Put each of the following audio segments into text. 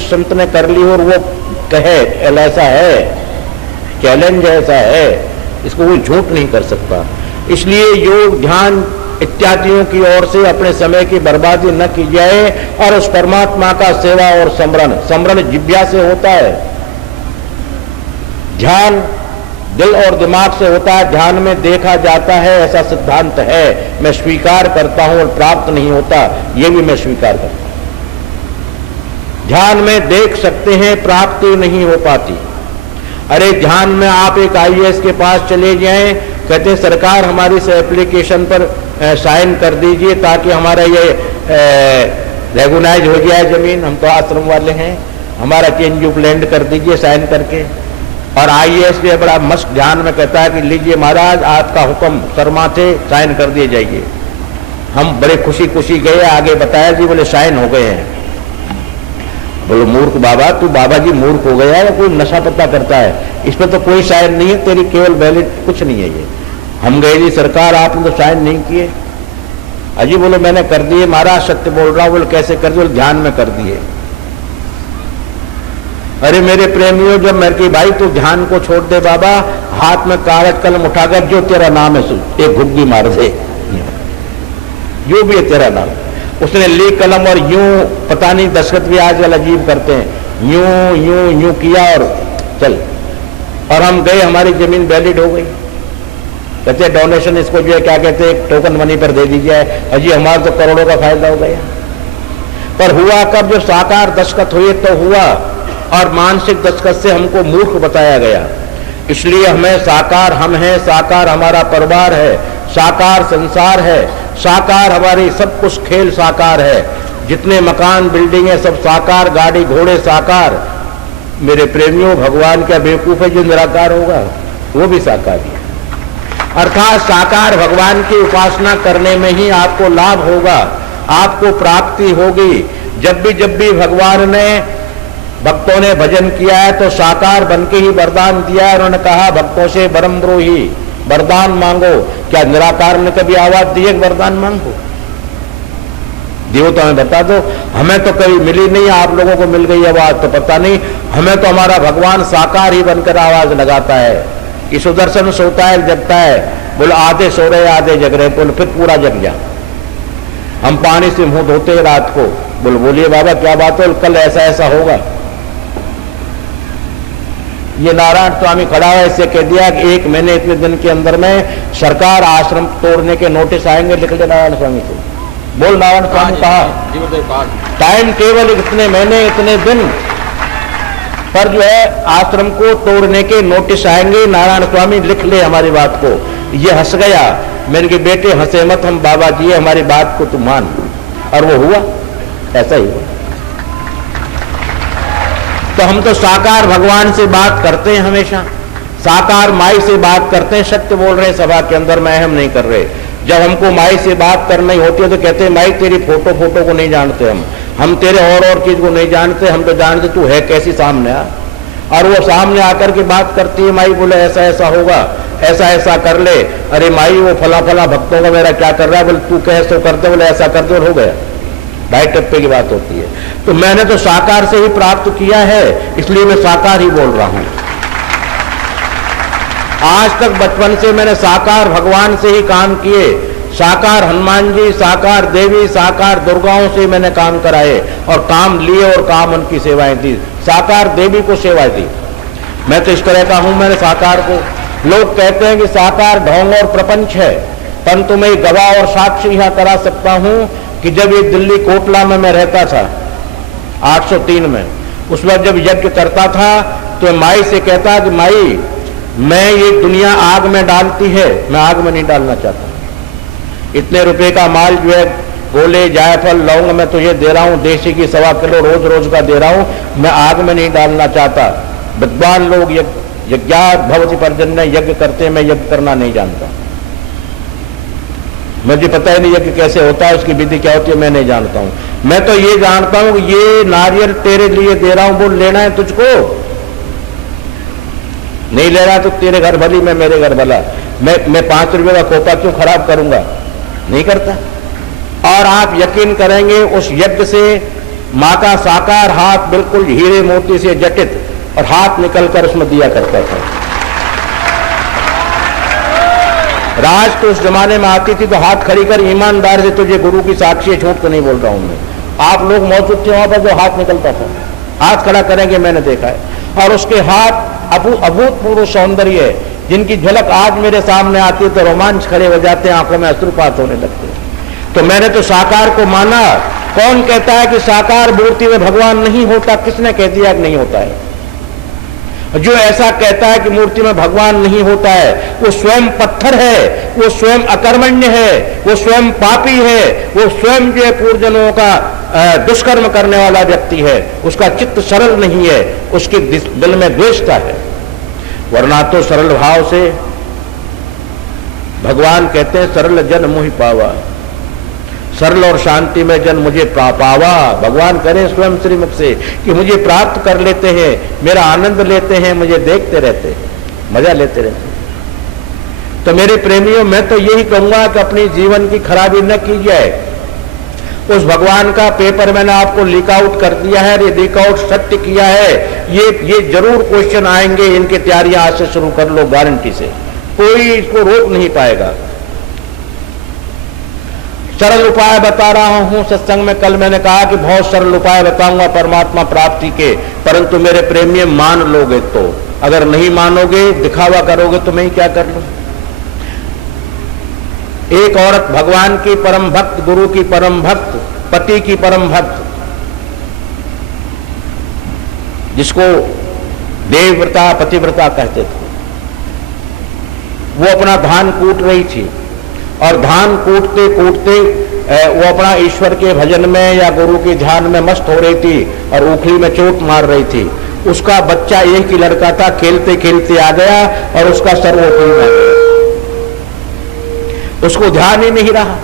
जिस संत ने कर ली और वो कहे ऐसा है, चैलेंज ऐसा है, इसको कोई झूठ नहीं कर सकता। इसलिए योग ध्यान इत्यादियों की ओर से अपने समय की बर्बादी न की जाए और उस परमात्मा का सेवा और समरण जिह्वा से होता है, ध्यान दिल और दिमाग से होता है, ध्यान में देखा जाता है, ऐसा सिद्धांत है, मैं स्वीकार करता हूं, और प्राप्त नहीं होता ये भी मैं स्वीकार करता हूं। ध्यान में देख सकते हैं, प्राप्ति नहीं हो पाती। अरे ध्यान में आप एक IAS के पास चले जाएं, कहते सरकार हमारी इस एप्लीकेशन पर साइन कर दीजिए ताकि हमारा ये रेगुलाइज हो जाए जमीन, हम तो आश्रम वाले हैं, हमारा चेंज ऑफ लैंड कर दीजिए साइन करके। और IAS भी बड़ा मस्त ध्यान में कहता है कि लीजिए महाराज आपका हुक्म, शर्मा थे, साइन कर दिए जाइए। हम बड़े खुशी खुशी गए, आगे बताया जी बोले साइन हो गए हैं। बोलो मूर्ख बाबा, तू बाबा जी मूर्ख हो गया या कोई नशा पत्ता करता है, इस पर तो कोई साइन नहीं है, तेरी केवल वैलिड कुछ नहीं है ये। हम गए जी सरकार आपने तो साइन नहीं किए। अजी बोलो मैंने कर दिए महाराज, सत्य बोल रहा हूं। बोले कैसे कर दिए? ध्यान में कर दिए। अरे मेरे प्रेमियों, जब मैं कि भाई तू ध्यान को छोड़ दे बाबा, हाथ में कागज कलम उठाकर जो तेरा नाम है एक घुग्गी मार दे, जो भी है तेरा नाम। उसने ली कलम और यूं, पता नहीं दस्तखत भी आजकल अजीब करते हैं, यूं यूं यूं किया और चल, और हम गए, हमारी जमीन वैलिड हो गई। कहते डोनेशन इसको जो है क्या कहते हैं, टोकन मनी पर दे दीजिए। अजी हमारा तो करोड़ों का फायदा हो गया। पर हुआ कब? जो साकार दस्तखत हुए तो हुआ, और मानसिक दस्तखत से हमको मूर्ख बताया गया। इसलिए हमें साकार हम हैं, साकार हमारा परिवार है, साकार संसार है, साकार हमारी सब कुछ खेल साकार है, जितने मकान बिल्डिंग सब साकार, गाड़ी घोड़े साकार। मेरे प्रेमियों, भगवान क्या बेवकूफ है जो निराकार होगा? वो भी साकार ही है। अर्थात साकार भगवान की उपासना करने में ही आपको लाभ होगा, आपको प्राप्ति होगी। जब भी भगवान ने, भक्तों ने भजन किया है तो साकार बन के ही वरदान दिया है। उन्होंने कहा भक्तों से बरमद्रोही वरदान मांगो। क्या निराकार ने कभी आवाज दी है वरदान मांगो? देवता में बता दो, हमें तो कभी मिली नहीं, आप लोगों को मिल गई आवाज तो पता नहीं। हमें तो हमारा भगवान साकार ही बनकर आवाज लगाता है कि सुदर्शन सोता है जगता है। बोलो आधे सो रहे आधे जग रहे, बोलो फिर पूरा जग जा। हम पानी से मुंह धोते रात को, बोलो बोलिए बाबा क्या बात है, कल ऐसा ऐसा होगा। ये नारायण स्वामी खड़ा है, इससे कह दिया कि 1 महीने इतने दिन के अंदर में सरकार आश्रम तोड़ने के नोटिस आएंगे, लिख ले नारायण स्वामी को। बोल नारायण स्वामी कहा टाइम केवल इतने महीने इतने दिन पर जो है आश्रम को तोड़ने के नोटिस आएंगे, नारायण स्वामी लिख ले हमारी बात को। ये हंस गया, मेरे के बेटे हंसे मत, हम बाबा जी हमारी बात को तू मान। और वो हुआ, ऐसा ही हुआ। तो हम तो साकार भगवान से बात करते हैं, हमेशा साकार माई से बात करते हैं। सत्य बोल रहे हैं सभा के अंदर, मैं हम नहीं कर रहे। जब हमको माई से बात करनी होती है तो कहते हैं माई तेरी फोटो को नहीं जानते, हम तेरे और चीज को नहीं जानते, हम तो जानते तू है कैसी सामने आ। और वो सामने आकर के बात करती है, माई बोले ऐसा ऐसा होगा, ऐसा ऐसा कर ले। अरे माई वो फला फला भक्तों का मेरा क्या कर रहा है, बोले तू कह सो करते, बोले ऐसा करते, हो गया। ढाई टप्पे की बात होती है। तो मैंने तो साकार से ही प्राप्त किया है, इसलिए मैं साकार ही बोल रहा हूं। आज तक बचपन से मैंने साकार भगवान से ही काम किए। साकार हनुमान जी, साकार देवी, साकार दुर्गाओं से मैंने काम कराए और काम लिए और काम उनकी सेवाएं दी। साकार देवी को सेवाएं दी। मैं तो इस तरह का हूं, मैंने साकार को। लोग कहते हैं कि साकार ढोंग और प्रपंच है, परंतु मैं गवाह और साक्षी यहां करा सकता हूं कि जब ये दिल्ली कोटला में मैं रहता था 803 में, उस वक्त जब यज्ञ करता था तो माई से कहता कि माई मैं ये दुनिया आग में डालती है, मैं आग में नहीं डालना चाहता। इतने रुपए का माल जो है गोले जायफल लौंग मैं तुझे दे रहा हूं, देसी की 1.25 किलो रोज रोज का दे रहा हूं, मैं आग में नहीं डालना चाहता। विद्वान लोग यज्ञात भवति पर्जन्य यज्ञ करते, मैं यज्ञ करना नहीं जानता। मुझे पता ही नहीं यज्ञ कैसे होता है, उसकी विधि क्या होती है मैं नहीं जानता हूं। मैं तो ये जानता हूं कि ये नारियल तेरे लिए दे रहा हूं, बोल लेना है तुझको, नहीं ले रहा तो तेरे घर भली, मैं मेरे घर भला। मैं 5 रुपए का खोपा क्यों खराब करूंगा? नहीं करता। और आप यकीन करेंगे उस यज्ञ से माँ का साकार हाथ बिल्कुल हीरे मोती से जटित और हाथ निकलकर उसमें दिया करता था। राज तो उस जमाने में आती थी तो हाथ खड़ी कर ईमानदार से तुझे गुरु की साक्षी है, झूठ तो नहीं बोल रहा हूं मैं, आप लोग मौजूद थे वहां पर जो हाथ निकलता था, हाथ खड़ा करेंगे, मैंने देखा है। और उसके हाथ अभूतपूर्व सौंदर्य है, जिनकी झलक आज मेरे सामने आती है तो रोमांच खड़े हो जाते हैं, आंखों में अश्रुपात होने लगते हैं। तो मैंने तो साकार को माना। कौन कहता है कि साकार मूर्ति में भगवान नहीं होता? किसने कह दिया कि नहीं होता है? जो ऐसा कहता है कि मूर्ति में भगवान नहीं होता है, वो स्वयं पत्थर है, वो स्वयं अकर्मण्य है, वो स्वयं पापी है, वो स्वयं जो पूर्वजनों का दुष्कर्म करने वाला व्यक्ति है। उसका चित्त सरल नहीं है, उसके दिल में द्वेषता है। वरना तो सरल भाव से भगवान कहते हैं सरल जन मुहि पावा, सरल और शांति में जन मुझे पावा। भगवान करें स्वयं श्रीमुख से कि मुझे प्राप्त कर लेते हैं, मेरा आनंद लेते हैं, मुझे देखते रहते हैं, मजा लेते रहते हैं। तो मेरे प्रेमियों, मैं तो यही कहूंगा कि अपनी जीवन की खराबी न की जाए। उस भगवान का पेपर मैंने आपको लीक आउट कर दिया है, ये लीक आउट सत्य किया है। ये जरूर क्वेश्चन आएंगे, इनकी तैयारियां आज से शुरू कर लो, गारंटी से, कोई इसको रोक नहीं पाएगा। सरल उपाय बता रहा हूं सत्संग में। कल मैंने कहा कि बहुत सरल उपाय बताऊंगा परमात्मा प्राप्ति के, परंतु मेरे प्रेमी मान लोगे तो, अगर नहीं मानोगे, दिखावा करोगे तो मैं ही क्या कर लूं। एक औरत भगवान की परम भक्त, गुरु की परम भक्त, पति की परम भक्त, जिसको देवव्रता पतिव्रता कहते थे, वो अपना धान कूट रही थी और धान कूटते कूटते वो अपना ईश्वर के भजन में या गुरु के ध्यान में मस्त हो रही थी और उखली में चोट मार रही थी। उसका बच्चा एक ही लड़का था, खेलते खेलते आ गया और उसका सर उखली में आ गया। उसको ध्यान ही नहीं रहा,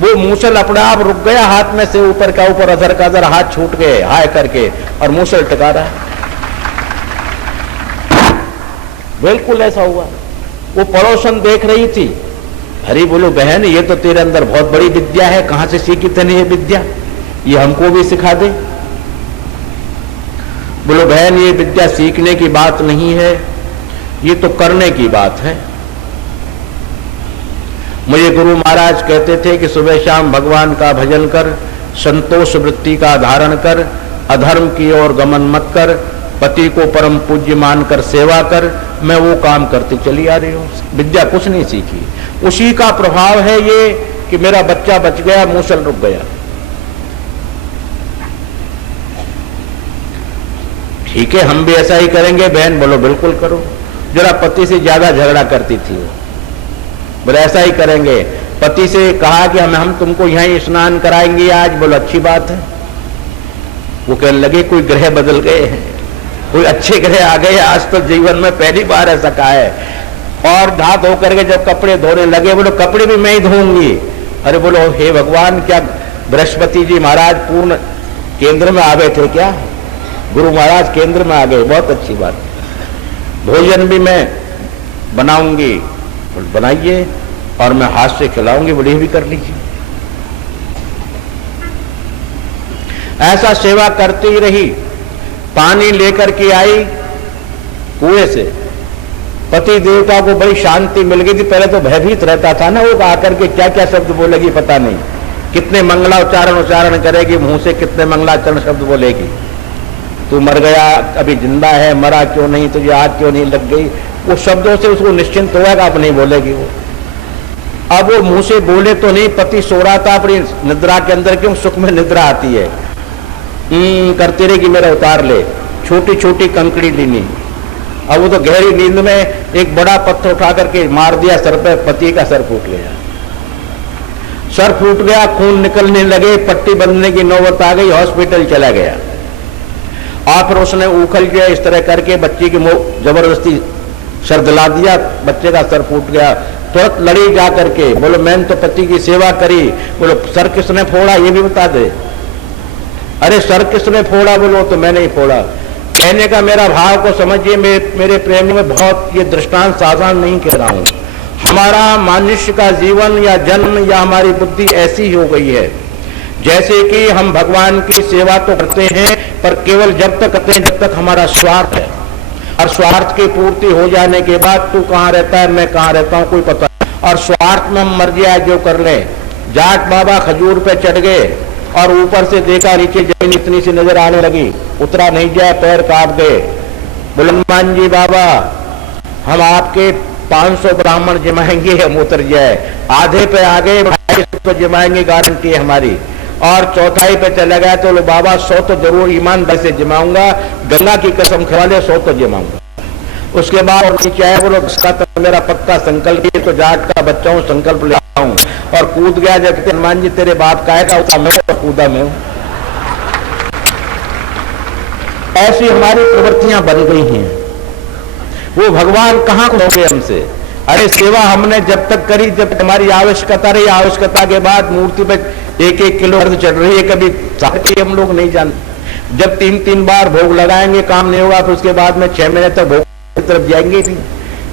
वो मूसल अपने आप रुक गया, हाथ में से ऊपर का ऊपर, अधर का अधर हाथ छूट गए हाय करके, और मूसल टिका रहा। बिल्कुल ऐसा हुआ। वो पड़ोसन देख रही थी, अरे बोलो बहन, ये तो तेरे अंदर बहुत बड़ी विद्या है, कहां से सीखी तूने ये विद्या, ये हमको भी सिखा दे। बोलो बहन, ये विद्या सीखने की बात नहीं है, ये तो करने की बात है। मुझे गुरु महाराज कहते थे कि सुबह शाम भगवान का भजन कर, संतोष वृत्ति का धारण कर, अधर्म की ओर गमन मत कर, पति को परम पूज्य मानकर सेवा कर। मैं वो काम करती चली आ रही हूँ, विद्या कुछ नहीं सीखी। उसी का प्रभाव है ये कि मेरा बच्चा बच गया, मूसल रुक गया। ठीक है, हम भी ऐसा ही करेंगे बहन? बोलो बिल्कुल करो। जरा पति से ज्यादा झगड़ा करती थी वो, बोले ऐसा ही करेंगे। पति से कहा कि हम तुमको यहीं स्नान कराएंगे आज। बोलो अच्छी बात है। वो कहने लगे कोई ग्रह बदल गए हैं, कोई अच्छे ग्रह आ गए, आज तो जीवन में पहली बार ऐसा कहा है। और नहा धो करके जब कपड़े धोने लगे, बोलो कपड़े भी मैं ही धोऊंगी। अरे बोलो हे भगवान, क्या बृहस्पति जी महाराज पूर्ण केंद्र में आ गए थे क्या? गुरु महाराज केंद्र में आ गए, बहुत अच्छी बात। भोजन भी मैं बनाऊंगी, बनाइए, और मैं हाथ से खिलाऊंगी, बोले भी कर लीजिए। ऐसा सेवा करती ही रही। पानी लेकर के आई कुएं से, पति देवता को बड़ी शांति मिल गई थी। पहले तो भयभीत रहता था ना, वो आकर के क्या क्या शब्द बोलेगी पता नहीं, कितने मंगलाउच्चारण करेगी, मुंह से कितने मंगलाचरण शब्द बोलेगी। तू मर गया, अभी जिंदा है, मरा क्यों नहीं, तुझे आग क्यों नहीं लग गई, वो शब्दों से उसको निश्चिंत हुआ कि आप नहीं बोलेगी वो। अब वो मुंह से बोले तो नहीं, पति सो रहा था अपनी निद्रा के अंदर, क्यों सुख में निद्रा आती है, करते रहे कि मेरा उतार ले, छोटी छोटी कंकड़ी लीनी। अब वो तो गहरी नींद में एक बड़ा पत्थर उठा करके मार दिया सर पे, पति का सर फूट गया। सर फूट गया, खून निकलने लगे, पट्टी बंधने की नौबत आ गई, हॉस्पिटल चला गया। और फिर उसने उखल के इस तरह करके बच्ची की जबरदस्ती सर दिला दिया, बच्चे का सर फूट गया। तुरंत लड़ी जा करके, बोलो मैंने तो पति की सेवा करी। बोलो सर किसने फोड़ा ये भी बता दे। अरे सर किसने फोड़ा? बोलो तो मैंने ही फोड़ा। कहने का मेरा भाव को समझिए मेरे प्रेमी में, बहुत ये दृष्टांत साधारण नहीं कह रहा हूं। हमारा मनुष्य का जीवन या जन्म या हमारी बुद्धि ऐसी हो गई है जैसे कि हम भगवान की सेवा तो करते हैं, पर केवल जब तक करते हैं जब तक हमारा स्वार्थ है, और स्वार्थ की पूर्ति हो जाने के बाद तू कहाँ रहता है, मैं कहाँ रहता हूं, कोई पता नहीं। और स्वार्थ में हम मर्जी आए जो कर ले। जाट बाबा खजूर पे चढ़ गए और ऊपर से देखा नीचे जमीन इतनी सी नजर आने लगी, उतरा नहीं जाए, पैर काट गए। बोले हनुमान जी बाबा, हम आपके 500 ब्राह्मण जमाएंगे, हम उतर जाए। आधे पे आ गए, 250 तो जमाएंगे, गारंटी है हमारी। और चौथाई पे चला गया तो बाबा 100 तो जरूर ईमानदारी से जमाऊंगा, गंगा की कसम खा ले 100 तो जमाऊंगा। उसके बाद और नीचे आया, बोलो इसका तो मेरा पक्का संकल्प है, तो जाट का बच्चा हूं, संकल्प ले आऊं। और कूद गया। जब हनुमान जी तेरे बाप का है, मैं तो कूदा में हूं। ऐसी हमारी प्रवृत्तियां बन गई हैं। वो भगवान कहां खोगे हमसे? अरे सेवा हमने जब तक करी जब हमारी आवश्यकता रही, आवश्यकता के बाद मूर्ति पे 1-1 किलो अर्ध चढ़ रही है, कभी साथ हम लोग नहीं जानते। जब 3-3 बार भोग लगाएंगे काम नहीं होगा, फिर उसके बाद में 6 महीने तक भोग की तरफ जाएंगे नहीं।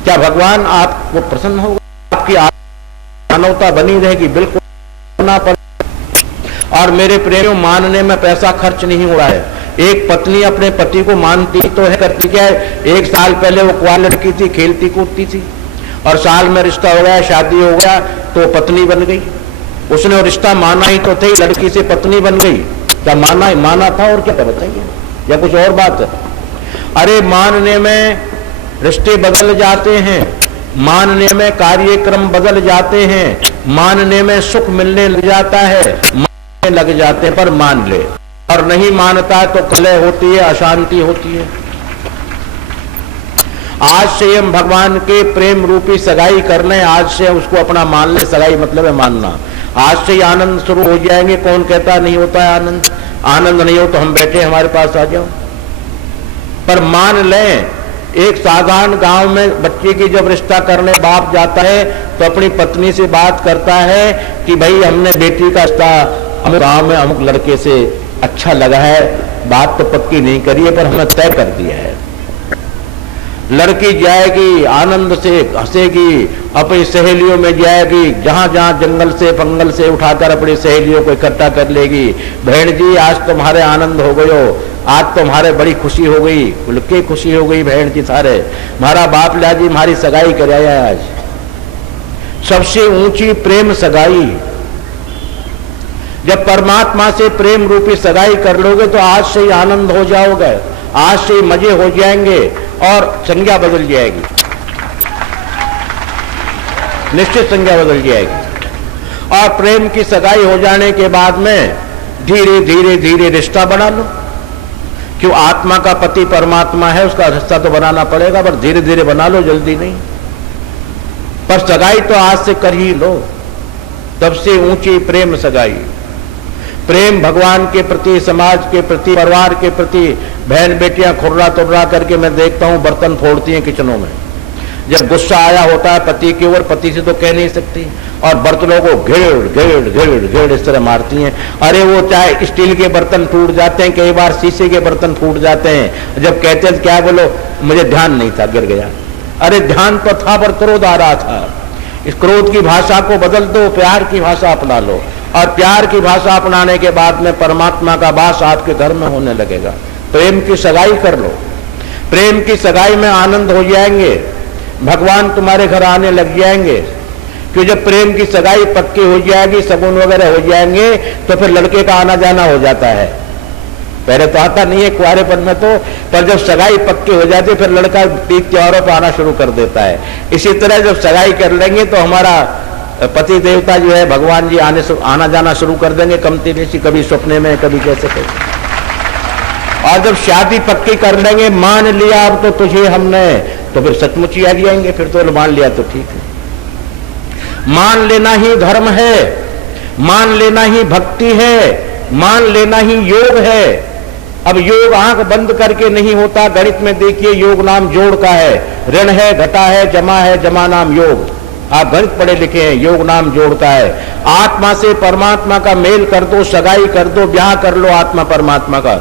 क्या भगवान आपको प्रसन्न होगा? आपकी मानवता बनी रहेगी, बिल्कुल ना पड़े। और मेरे प्रेमियों, मानने में पैसा खर्च नहीं हो रहा है। एक पत्नी अपने पति को मानती तो है, करती क्या है, 1 साल पहले वो कुआर लड़की थी, खेलती कूदती थी, और साल में रिश्ता हो गया, शादी हो गया तो पत्नी बन गई। उसने रिश्ता माना ही तो थे, लड़की से पत्नी बन गई। क्या माना था और क्या बताइए, या कुछ और बात है? अरे मानने में रिश्ते बदल जाते हैं, मानने में कार्यक्रम बदल जाते हैं, मानने में सुख मिलने लग जाता है, मानने लग जाते हैं, पर मान ले। और नहीं मानता तो कलह होती है, अशांति होती है। आज से हम भगवान के प्रेम रूपी सगाई कर लें, आज से उसको अपना मान ले। सगाई मतलब है मानना। आज से ही आनंद शुरू हो जाएंगे। कौन कहता नहीं होता है आनंद? आनंद नहीं हो तो हम बैठे हमारे पास आ जाओ। पर मान लें, एक साधारण गांव में बच्चे की जब रिश्ता करने बाप जाता है तो अपनी पत्नी से बात करता है कि भाई हमने बेटी का रिश्ता हम गांव में अमुक लड़के से अच्छा लगा है, बात तो पक्की नहीं करी है पर हमने तय कर दिया है। लड़की जाएगी, आनंद से हंसेगी, अपनी सहेलियों में जाएगी, जहां जहां जंगल से फंगल से उठाकर अपनी सहेलियों को इकट्ठा कर लेगी। बहन जी आज तुम्हारे आनंद हो गयो, आज तुम्हारे बड़ी खुशी हो गई, खुल के खुशी हो गई बहन जी सारे। हमारा बाप ला जी हमारी सगाई कराया आज। सबसे ऊंची प्रेम सगाई। जब परमात्मा से प्रेम रूपी सगाई कर लोगे तो आज से ही आनंद हो जाओगे, आज से ही मजे हो जाएंगे और संज्ञा बदल जाएगी, निश्चित संज्ञा बदल जाएगी। और प्रेम की सगाई हो जाने के बाद में धीरे धीरे धीरे रिश्ता बना लो। क्यों? आत्मा का पति परमात्मा है, उसका रिश्ता तो बनाना पड़ेगा, पर धीरे धीरे बना लो, जल्दी नहीं। पर सगाई तो आज से कर ही लो। तब से ऊंची प्रेम सगाई। प्रेम भगवान के प्रति, समाज के प्रति, परिवार के प्रति। बहन बेटियां खुर्रा तुर्रा करके मैं देखता हूं बर्तन फोड़ती हैं किचनों में। जब गुस्सा आया होता है पति की ओर, पति से तो कह नहीं सकती, और बर्तनों को घेड़ इस तरह मारती हैं। अरे वो चाहे स्टील के बर्तन टूट जाते हैं, कई बार शीशे के बर्तन फूट जाते हैं। जब कहते हैं क्या बोलो, मुझे ध्यान नहीं था, गिर गया। अरे ध्यान तो था पर क्रोध आ रहा था। इस क्रोध की भाषा को बदल दो, प्यार की भाषा अपना लो, और प्यार की भाषा अपनाने के बाद में परमात्मा का वास आपके घर में होने लगेगा। प्रेम की सगाई कर लो, प्रेम की सगाई में आनंद हो जाएंगे, भगवान तुम्हारे घर आने लग जाएंगे। क्यों? जब प्रेम की सगाई पक्की हो जाएगी, सगुन वगैरह हो जाएंगे, तो फिर लड़के का आना जाना हो जाता है। पहले तो आता नहीं है कुआरेपन में तो, पर जब सगाई पक्की हो जाती है फिर लड़का तीज त्योहारों पर आना शुरू कर देता है। इसी तरह जब सगाई कर लेंगे तो हमारा पति देवता जो है भगवान जी आना जाना शुरू कर देंगे, कमती बेशी, कभी सपने में, कभी कैसे कैसे। और जब शादी पक्की कर लेंगे, मान लिया अब तो तुझे हमने, तो फिर सचमुच ही आ जाएंगे। फिर तो मान लिया तो ठीक है। मान लेना ही धर्म है, मान लेना ही भक्ति है, मान लेना ही योग है। अब योग आंख बंद करके नहीं होता। गणित में देखिए योग नाम जोड़ का है, ऋण है, घटा है, जमा नाम योग। आप गणित पढ़े लिखे हैं, योग नाम जोड़ता है। आत्मा से परमात्मा का मेल कर दो, सगाई कर दो, ब्याह कर लो, आत्मा परमात्मा का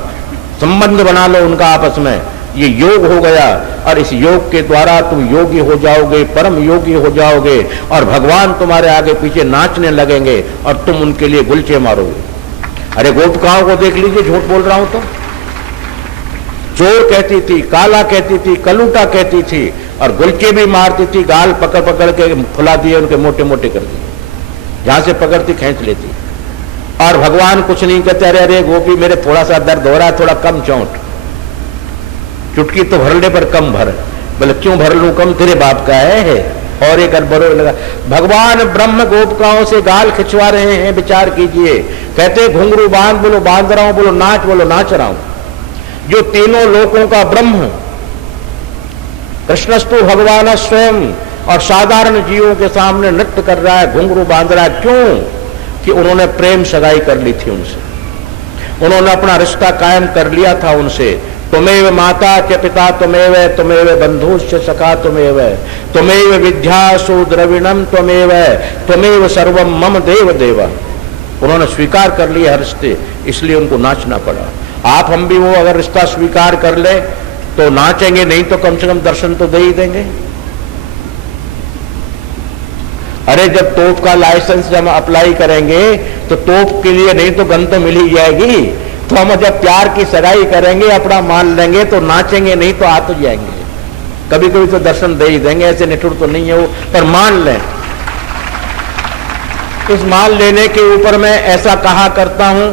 संबंध बना लो उनका आपस में, ये योग हो गया। और इस योग के द्वारा तुम योगी हो जाओगे, परम योगी हो जाओगे, और भगवान तुम्हारे आगे पीछे नाचने लगेंगे और तुम उनके लिए गुलचे मारोगे। अरे गोपिकाओं को देख लीजिए, झूठ बोल रहा हूं तो। चोर कहती थी, काला कहती थी, कलूटा कहती थी, और गुलके भी मारती थी, गाल पकड़ पकड़ के फुला दिए, उनके मोटे मोटे कर दिए, जहां से पकड़ती खींच लेती। और भगवान कुछ नहीं कहते, अरे अरे गोपी मेरे थोड़ा सा दर्द हो रहा है, थोड़ा कम चोट, चुटकी तो भरने पर कम भर। बोले क्यों भर लूं कम, तेरे बाप का है। और एक अरबरों लगा। भगवान ब्रह्म गोपिकाओं से गाल खिंचवा रहे हैं, विचार कीजिए। कहते घुंघरू बांध, बोलो बांध रहा हूं, बोलो नाच, बोलो नाच रहा हूं। जो तीनों लोकों का ब्रह्म कृष्णस्तु भगवान स्वयं और साधारण जीवों के सामने नृत्य कर रहा है, घुंघरू बांध रहा है। क्यों? कि उन्होंने प्रेम सगाई कर ली थी उनसे, उन्होंने अपना रिश्ता कायम कर लिया था उनसे। तुमेव माता च पिता तुमेव, तुमेव बंधुश्च सखा तुमेव, तुमेव विद्यासु द्रविणम तुमेव, तुमेव सर्वम मम देव देव। उन्होंने स्वीकार कर लिया रिश्ते, इसलिए उनको नाचना पड़ा। आप हम भी वो अगर रिश्ता स्वीकार कर ले तो नाचेंगे, नहीं तो कम से कम दर्शन तो दे ही देंगे। अरे जब तोप का लाइसेंस जब अप्लाई करेंगे तो तोप के लिए नहीं तो गन तो मिल ही जाएगी। तो हम जब प्यार की सगाई करेंगे, अपना मान लेंगे तो नाचेंगे, नहीं तो आ तो जाएंगे। कभी कभी तो दर्शन दे ही देंगे, ऐसे निठुर तो नहीं है वो, पर मान लें। इस मान लेने के ऊपर मैं ऐसा कहा करता हूं,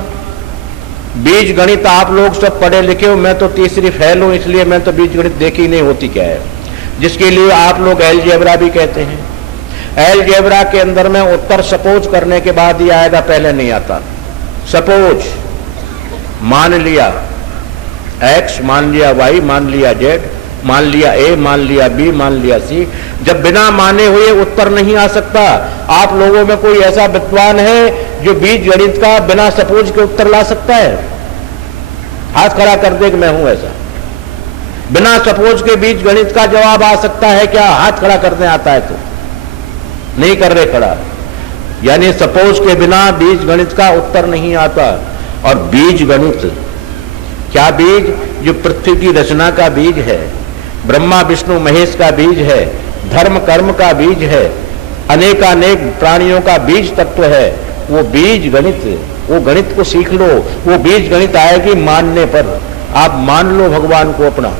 बीज गणित आप लोग सब पढ़े लिखे हो, मैं तो तीसरी फेल हूं, इसलिए मैं तो बीज गणित देखी नहीं होती क्या है, जिसके लिए आप लोग एलजेब्रा भी कहते हैं। एलजेब्रा के अंदर में उत्तर सपोज करने के बाद ही आएगा, पहले नहीं आता। सपोज मान लिया x, मान लिया y, मान लिया z, मान लिया a, मान लिया b, मान लिया c। जब बिना माने हुए उत्तर नहीं आ सकता। आप लोगों में कोई ऐसा विद्वान है जो बीज गणित का बिना सपोज के उत्तर ला सकता है? हाथ खड़ा कर दे कि मैं हूं ऐसा। बिना सपोज के बीज गणित का जवाब आ सकता है क्या? हाथ खड़ा करने आता है तो नहीं कर रहे खड़ा। यानी सपोज के बिना बीज गणित का उत्तर नहीं आता। और बीज गणित क्या? बीज जो पृथ्वी की रचना का बीज है, ब्रह्मा विष्णु महेश का बीज है, धर्म कर्म का बीज है, अनेकानेक प्राणियों का बीज तत्व है। वो बीज गणित, वो गणित को सीख लो। वो बीज गणित आएगी मानने पर। आप मान लो भगवान को अपना,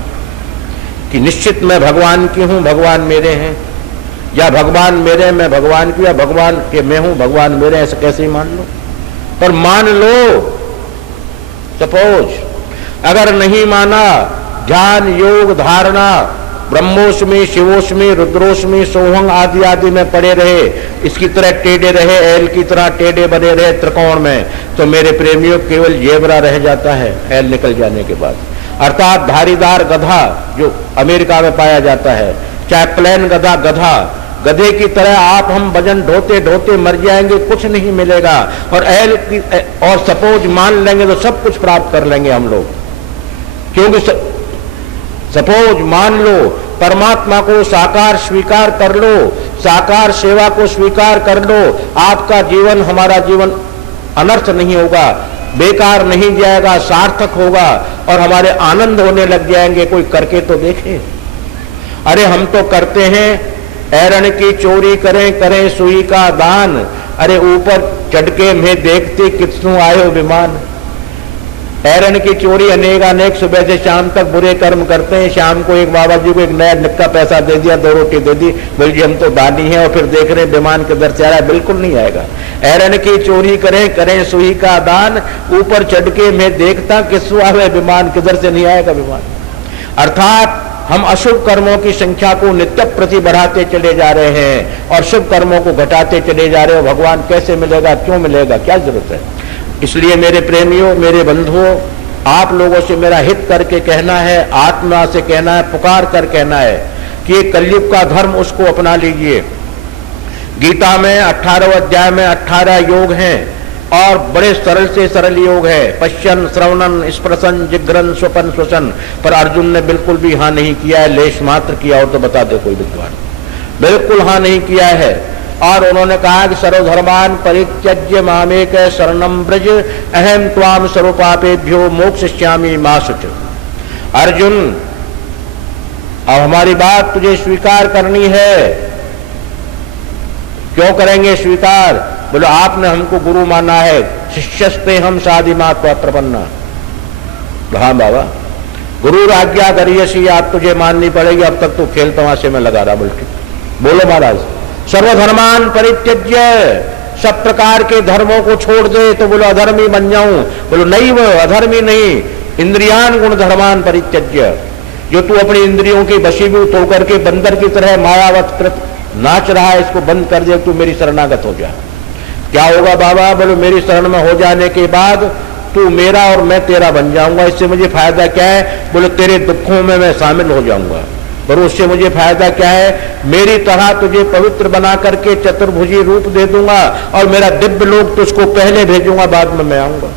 कि निश्चित मैं भगवान की हूं, भगवान मेरे हैं, या भगवान मेरे मैं भगवान की, या भगवान के मैं हूं भगवान मेरे, ऐसे कैसे ही मान लो, पर मान लो। सपोज अगर नहीं माना, ध्यान योग धारणा ब्रह्मोस्मि शिवोस्मि रुद्रोस्मि सोहंग आदि आदि में पड़े रहे, इसकी तरह टेढ़े रहे, एल की तरह टेढ़े बने रहे त्रिकोण में, तो मेरे प्रेमियों केवल जेबरा रह जाता है एल निकल जाने के बाद। अर्थात धारीदार गधा जो अमेरिका में पाया जाता है, चाहे प्लेन गधा, गधा गधे की तरह आप हम वजन ढोते ढोते मर जाएंगे, कुछ नहीं मिलेगा। और एल की और सपोज मान लेंगे तो सब कुछ प्राप्त कर लेंगे हम लोग, क्योंकि सपोज मान लो, परमात्मा को साकार स्वीकार कर लो, साकार सेवा को स्वीकार कर लो, आपका जीवन हमारा जीवन अनर्थ नहीं होगा, बेकार नहीं जाएगा, सार्थक होगा और हमारे आनंद होने लग जाएंगे। कोई करके तो देखे। अरे हम तो करते हैं, ऐरण की चोरी करें करें सुई का दान, अरे ऊपर चढ़ के मैं देखती कितनों आयो विमान। ऐरण की चोरी अनेक सुबह से शाम तक बुरे कर्म करते हैं, शाम को एक बाबा जी को एक नया निक्का पैसा दे दिया, 2 रोटी दे दी, बोल जी हम तो दानी हैं, और फिर देख रहे विमान किधर से आ रहा है, बिल्कुल नहीं आएगा। ऐरण की चोरी करें करें सुई का दान, ऊपर चढ़ के मैं देखता किसको आवे विमान, किधर से नहीं आएगा विमान। अर्थात हम अशुभ कर्मों की संख्या को नित्य प्रति बढ़ाते चले जा रहे हैं और शुभ कर्मों को घटाते चले जा रहे हो। भगवान कैसे मिलेगा, क्यों मिलेगा, क्या जरूरत है? इसलिए मेरे प्रेमियों, मेरे बंधुओं, आप लोगों से मेरा हित करके कहना है, आत्मा से कहना है, पुकार कर कहना है कि ये कलयुग का धर्म उसको अपना लीजिए। गीता में 18वें अध्याय में 18 योग हैं और बड़े सरल से सरल योग है। पश्यन श्रवणन स्पर्शन जिग्रन स्वपन श्वसन, पर अर्जुन ने बिल्कुल भी हाँ नहीं किया है, लेश मात्र किया और तो बता दे कोई विद्वान, बिल्कुल हाँ नहीं किया है। और उन्होंने कहा कि सर्वधर्मान परित्यज्य मामेक शरणम ब्रज अहम त्वाम सर्वपापेभ्यो मोक्षयिष्यामि मा शुच। अर्जुन अब हमारी बात तुझे स्वीकार करनी है। क्यों करेंगे स्वीकार? बोलो आपने हमको गुरु माना है, शिष्यस्ते हम साधिमा प्रपन्ना। हाँ बाबा, गुरु आज्ञा करियसी, आप तुझे माननी पड़ेगी, अब तक तो खेल तमाशे में लगा रहा। बोलते बोलो महाराज, सर्वधर्मान परित्यज्य, सब प्रकार के धर्मों को छोड़ दे तो बोलो अधर्मी बन जाऊं। बोलो नहीं, वो अधर्मी नहीं, इंद्रियान गुण धर्मान परित्यज्य। जो तू अपनी इंद्रियों की वशीभूत होकर के बंदर की तरह मायावत कृत नाच रहा है, इसको बंद कर दे, तू मेरी शरणागत हो जा। क्या होगा बाबा? बोलो मेरी शरण में हो जाने के बाद तू मेरा और मैं तेरा बन जाऊंगा। इससे मुझे फायदा क्या है? बोले तेरे दुखों में मैं शामिल हो जाऊंगा। पर उससे मुझे फायदा क्या है? मेरी तरह तुझे पवित्र बना करके चतुर्भुजी रूप दे दूंगा और मेरा दिव्य लोक तुझको पहले भेजूंगा, बाद में मैं आऊंगा।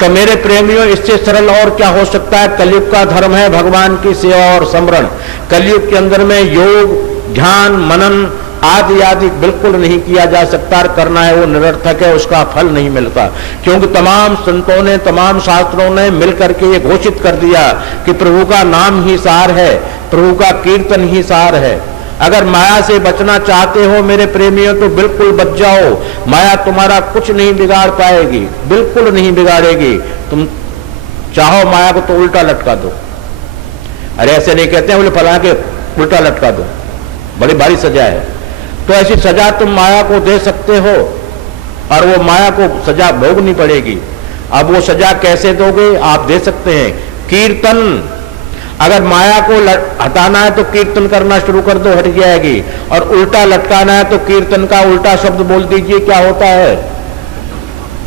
तो मेरे प्रेमियों, इससे सरल और क्या हो सकता है? कलयुग का धर्म है भगवान की सेवा और स्मरण। कलयुग के अंदर में योग, ध्यान, मनन आदि आदि बिल्कुल नहीं किया जा सकता। करना है वो निरर्थक है, उसका फल नहीं मिलता। क्योंकि तमाम संतों ने, तमाम शास्त्रों ने मिलकर के ये घोषित कर दिया कि प्रभु का नाम ही सार है, प्रभु का कीर्तन ही सार है। अगर माया से बचना चाहते हो मेरे प्रेमियों तो बिल्कुल बच जाओ। माया तुम्हारा कुछ नहीं बिगाड़ पाएगी, बिल्कुल नहीं बिगाड़ेगी। तुम चाहो माया को तो उल्टा लटका दो। अरे ऐसे नहीं कहते हैं, बोले फला के उल्टा लटका दो, बड़ी भारी सजा है। तो ऐसी सजा तुम माया को दे सकते हो और वो माया को सजा भोगनी पड़ेगी। अब वो सजा कैसे दोगे? आप दे सकते हैं कीर्तन। अगर माया को हटाना है तो कीर्तन करना शुरू कर दो, हट जाएगी। और उल्टा लटकाना है तो कीर्तन का उल्टा शब्द बोल दीजिए, क्या होता है?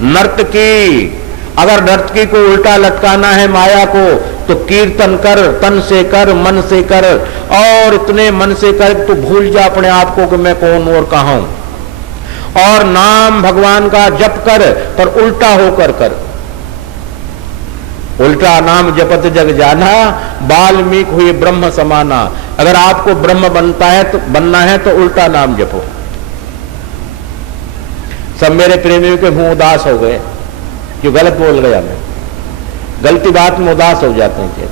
नर्तकी। अगर नर्तकी को उल्टा लटकाना है माया को तो कीर्तन कर, तन से कर, मन से कर, और इतने मन से कर तो भूल जा अपने आप को कि मैं कौन हूं और कहां हूं। और नाम भगवान का जप कर, पर उल्टा होकर कर। उल्टा नाम जपत जग जाना, वाल्मीकि हुए ब्रह्म समाना। अगर आपको ब्रह्म बनना है तो उल्टा नाम जपो। सब मेरे प्रेमियों के मुंह उदास हो गए, जो गलत बोल गया मैं। गलती बात में उदास हो जाते हैं,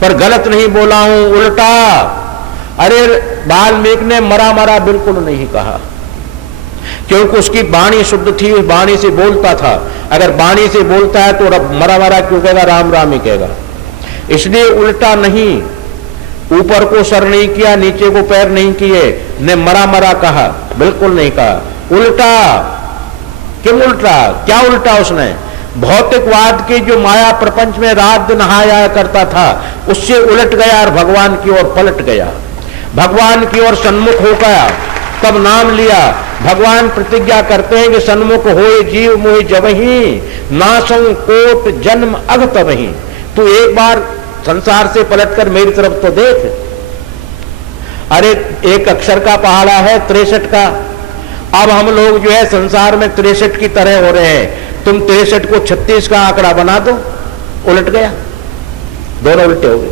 पर गलत नहीं बोला हूं, उल्टा। अरे वाल्मीकि ने मरा मरा बिल्कुल नहीं कहा, क्योंकि उसकी वाणी शुद्ध थी, उस वाणी से बोलता था। अगर वाणी से बोलता है तो मरा मरा क्यों कहेगा? राम राम ही कहेगा। इसलिए उल्टा नहीं, ऊपर को सर नहीं किया, नीचे को पैर नहीं किए, ने मरा मरा कहा, बिल्कुल नहीं कहा। उल्टा। क्यों उल्टा? क्या उल्टा? उसने भौतिकवाद की जो माया प्रपंच में रात दिन नहाया करता था, उससे उलट गया और भगवान की ओर पलट गया। भगवान की ओर सन्मुख हो गया, तब नाम लिया। भगवान प्रतिज्ञा करते हैं कि सन्मुख होए जीव मोहि जबहि, नासं कोट जन्म अघ तबहि। तू एक बार संसार से पलटकर मेरी तरफ तो देख। अरे एक अक्षर का पहाड़ा है 63 का। अब हम लोग जो है संसार में 63 की तरह हो रहे हैं। तुम 63 को 36 का आंकड़ा बना दो, उलट गया, दोनों उल्टे हो गए।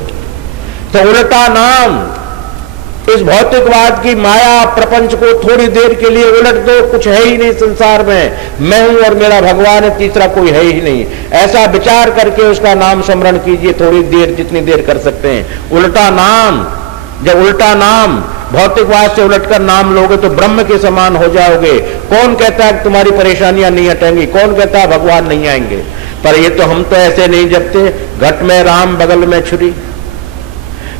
तो उल्टा नाम। इस भौतिकवाद की माया प्रपंच को थोड़ी देर के लिए उलट दो, कुछ है ही नहीं संसार में, मैं हूं और मेरा भगवान है, तीसरा कोई है ही नहीं। ऐसा विचार करके उसका नाम स्मरण कीजिए थोड़ी देर, जितनी देर कर सकते हैं। उल्टा नाम। जब उल्टा नाम, भौतिकवाद से उलटकर नाम लोगे तो ब्रह्म के समान हो जाओगे। कौन कहता है कि तुम्हारी परेशानियां नहीं हटेंगी? कौन कहता है भगवान नहीं आएंगे? पर ये तो हम तो ऐसे नहीं जपते, घट में राम बगल में छुरी।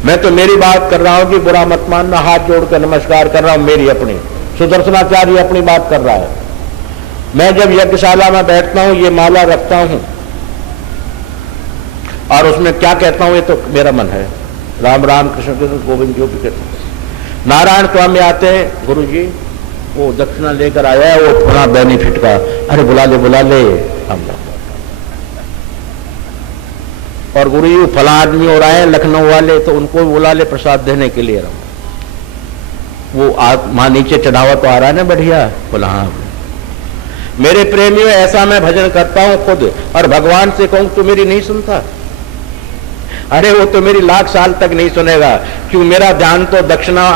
मैं तो मेरी बात कर रहा हूं कि बुरा मत मानना, हाथ जोड़कर नमस्कार कर रहा हूं, मेरी अपनी। सुदर्शनाचार्य अपनी बात कर रहा है। मैं जब यज्ञशाला में बैठता हूं, ये माला रखता हूं और उसमें क्या कहता हूं, ये तो मेरा मन है। राम राम कृष्ण कृष्ण गोविंद जो भी कहता हूं। नारायण स्वामी आते हैं, गुरु जी वो दक्षिणा लेकर आया है, वो थोड़ा बेनिफिट का। अरे बुला ले हम। और गुरु जी फला आदमी और आए लखनऊ वाले, तो उनको बुला ले प्रसाद देने के लिए। वो वहां नीचे चढ़ावा तो आ रहा है ना बढ़िया, बोला हाँ। मेरे प्रेमियों, ऐसा मैं भजन करता हूं खुद, और भगवान से कहूं तू मेरी नहीं सुनता? अरे वो तो मेरी लाख साल तक नहीं सुनेगा, क्यों? मेरा ध्यान तो दक्षिणा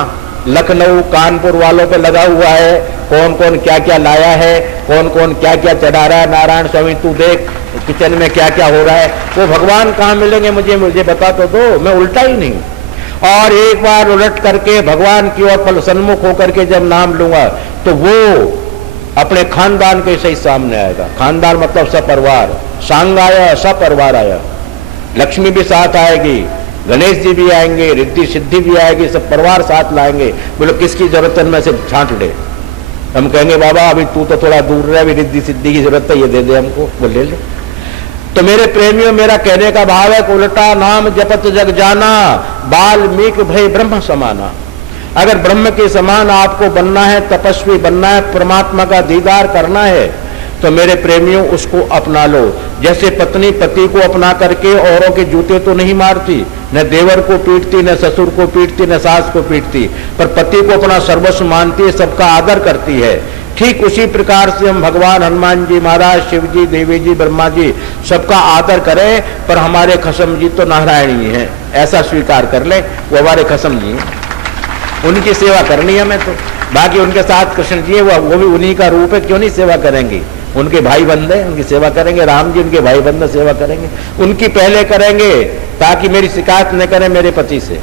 लखनऊ कानपुर वालों पे लगा हुआ है। कौन कौन क्या क्या लाया है, कौन कौन क्या क्या चढ़ा रहा है। नारायण स्वामी तू देख किचन में क्या क्या हो रहा है। वो भगवान कहाँ मिलेंगे मुझे बता तो दो। मैं उल्टा ही नहीं। और एक बार उलट करके भगवान की ओर पल सन्मुख होकर के जब नाम लूंगा तो वो अपने खानदान के सही सामने आएगा। खानदान मतलब सपरिवार, सांग आया सपरिवार आया, लक्ष्मी भी साथ आएगी, गणेश जी भी आएंगे, रिद्धि सिद्धि भी आएगी, सब परिवार साथ लाएंगे। बोलो किसकी जरूरत है, में से छांट ले। हम कहेंगे बाबा अभी तू तो थोड़ा दूर रहे, अभी रिद्धि सिद्धि की जरूरत है, ये दे दे हमको, वो ले ले। तो मेरे प्रेमियों, मेरा कहने का भाव है उल्टा नाम जपत जग जाना, वाल्मीकि भय ब्रह्म समाना। अगर ब्रह्म के समान आपको बनना है, तपस्वी बनना है, परमात्मा का दीदार करना है, तो मेरे प्रेमियों उसको अपना लो। जैसे पत्नी पति को अपना करके औरों के जूते तो नहीं मारती, न देवर को पीटती, न ससुर को पीटती, न सास को पीटती, पर पति को अपना सर्वस्व मानती है, सबका आदर करती है। ठीक उसी प्रकार से हम भगवान हनुमान जी महाराज, शिव जी, देवी जी, ब्रह्मा जी, सबका आदर करें, पर हमारे खसम जी तो नारायणी हैं, ऐसा स्वीकार कर ले, वो हमारे खसम जी हैं, उनकी सेवा करनी है हमें। तो बाकी उनके साथ कृष्ण जी है, वो भी उन्हीं का रूप है, क्यों नहीं सेवा करेंगे? उनके भाई बंदे, उनकी सेवा करेंगे। राम जी उनके भाई बंदे, सेवा करेंगे, उनकी पहले करेंगे ताकि मेरी शिकायत न करें मेरे पति से।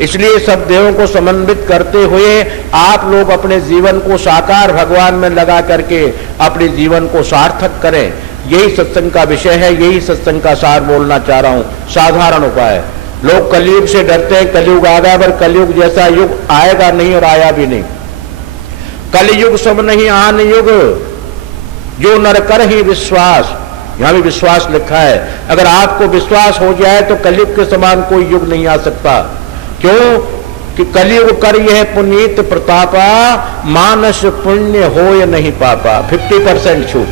इसलिए सब देवों को समन्वित करते हुए आप लोग अपने जीवन को साकार भगवान में लगा करके अपने जीवन को सार्थक करें। यही सत्संग का विषय है, यही सत्संग का सार बोलना चाह रहा हूं। साधारण उपाय, लोग कलयुग से डरते हैं, कलयुग आ गया, पर कलयुग जैसा युग आएगा नहीं और आया भी नहीं। कलयुग सब नहीं आन युग, जो नर कर ही विश्वास, यहां भी विश्वास लिखा है। अगर आपको विश्वास हो जाए तो कलयुग के समान कोई युग नहीं आ सकता। क्यों कि कलयुग कर यह पुनीत प्रतापा, मानस पुण्य होय नहीं पापा। 50% छूट।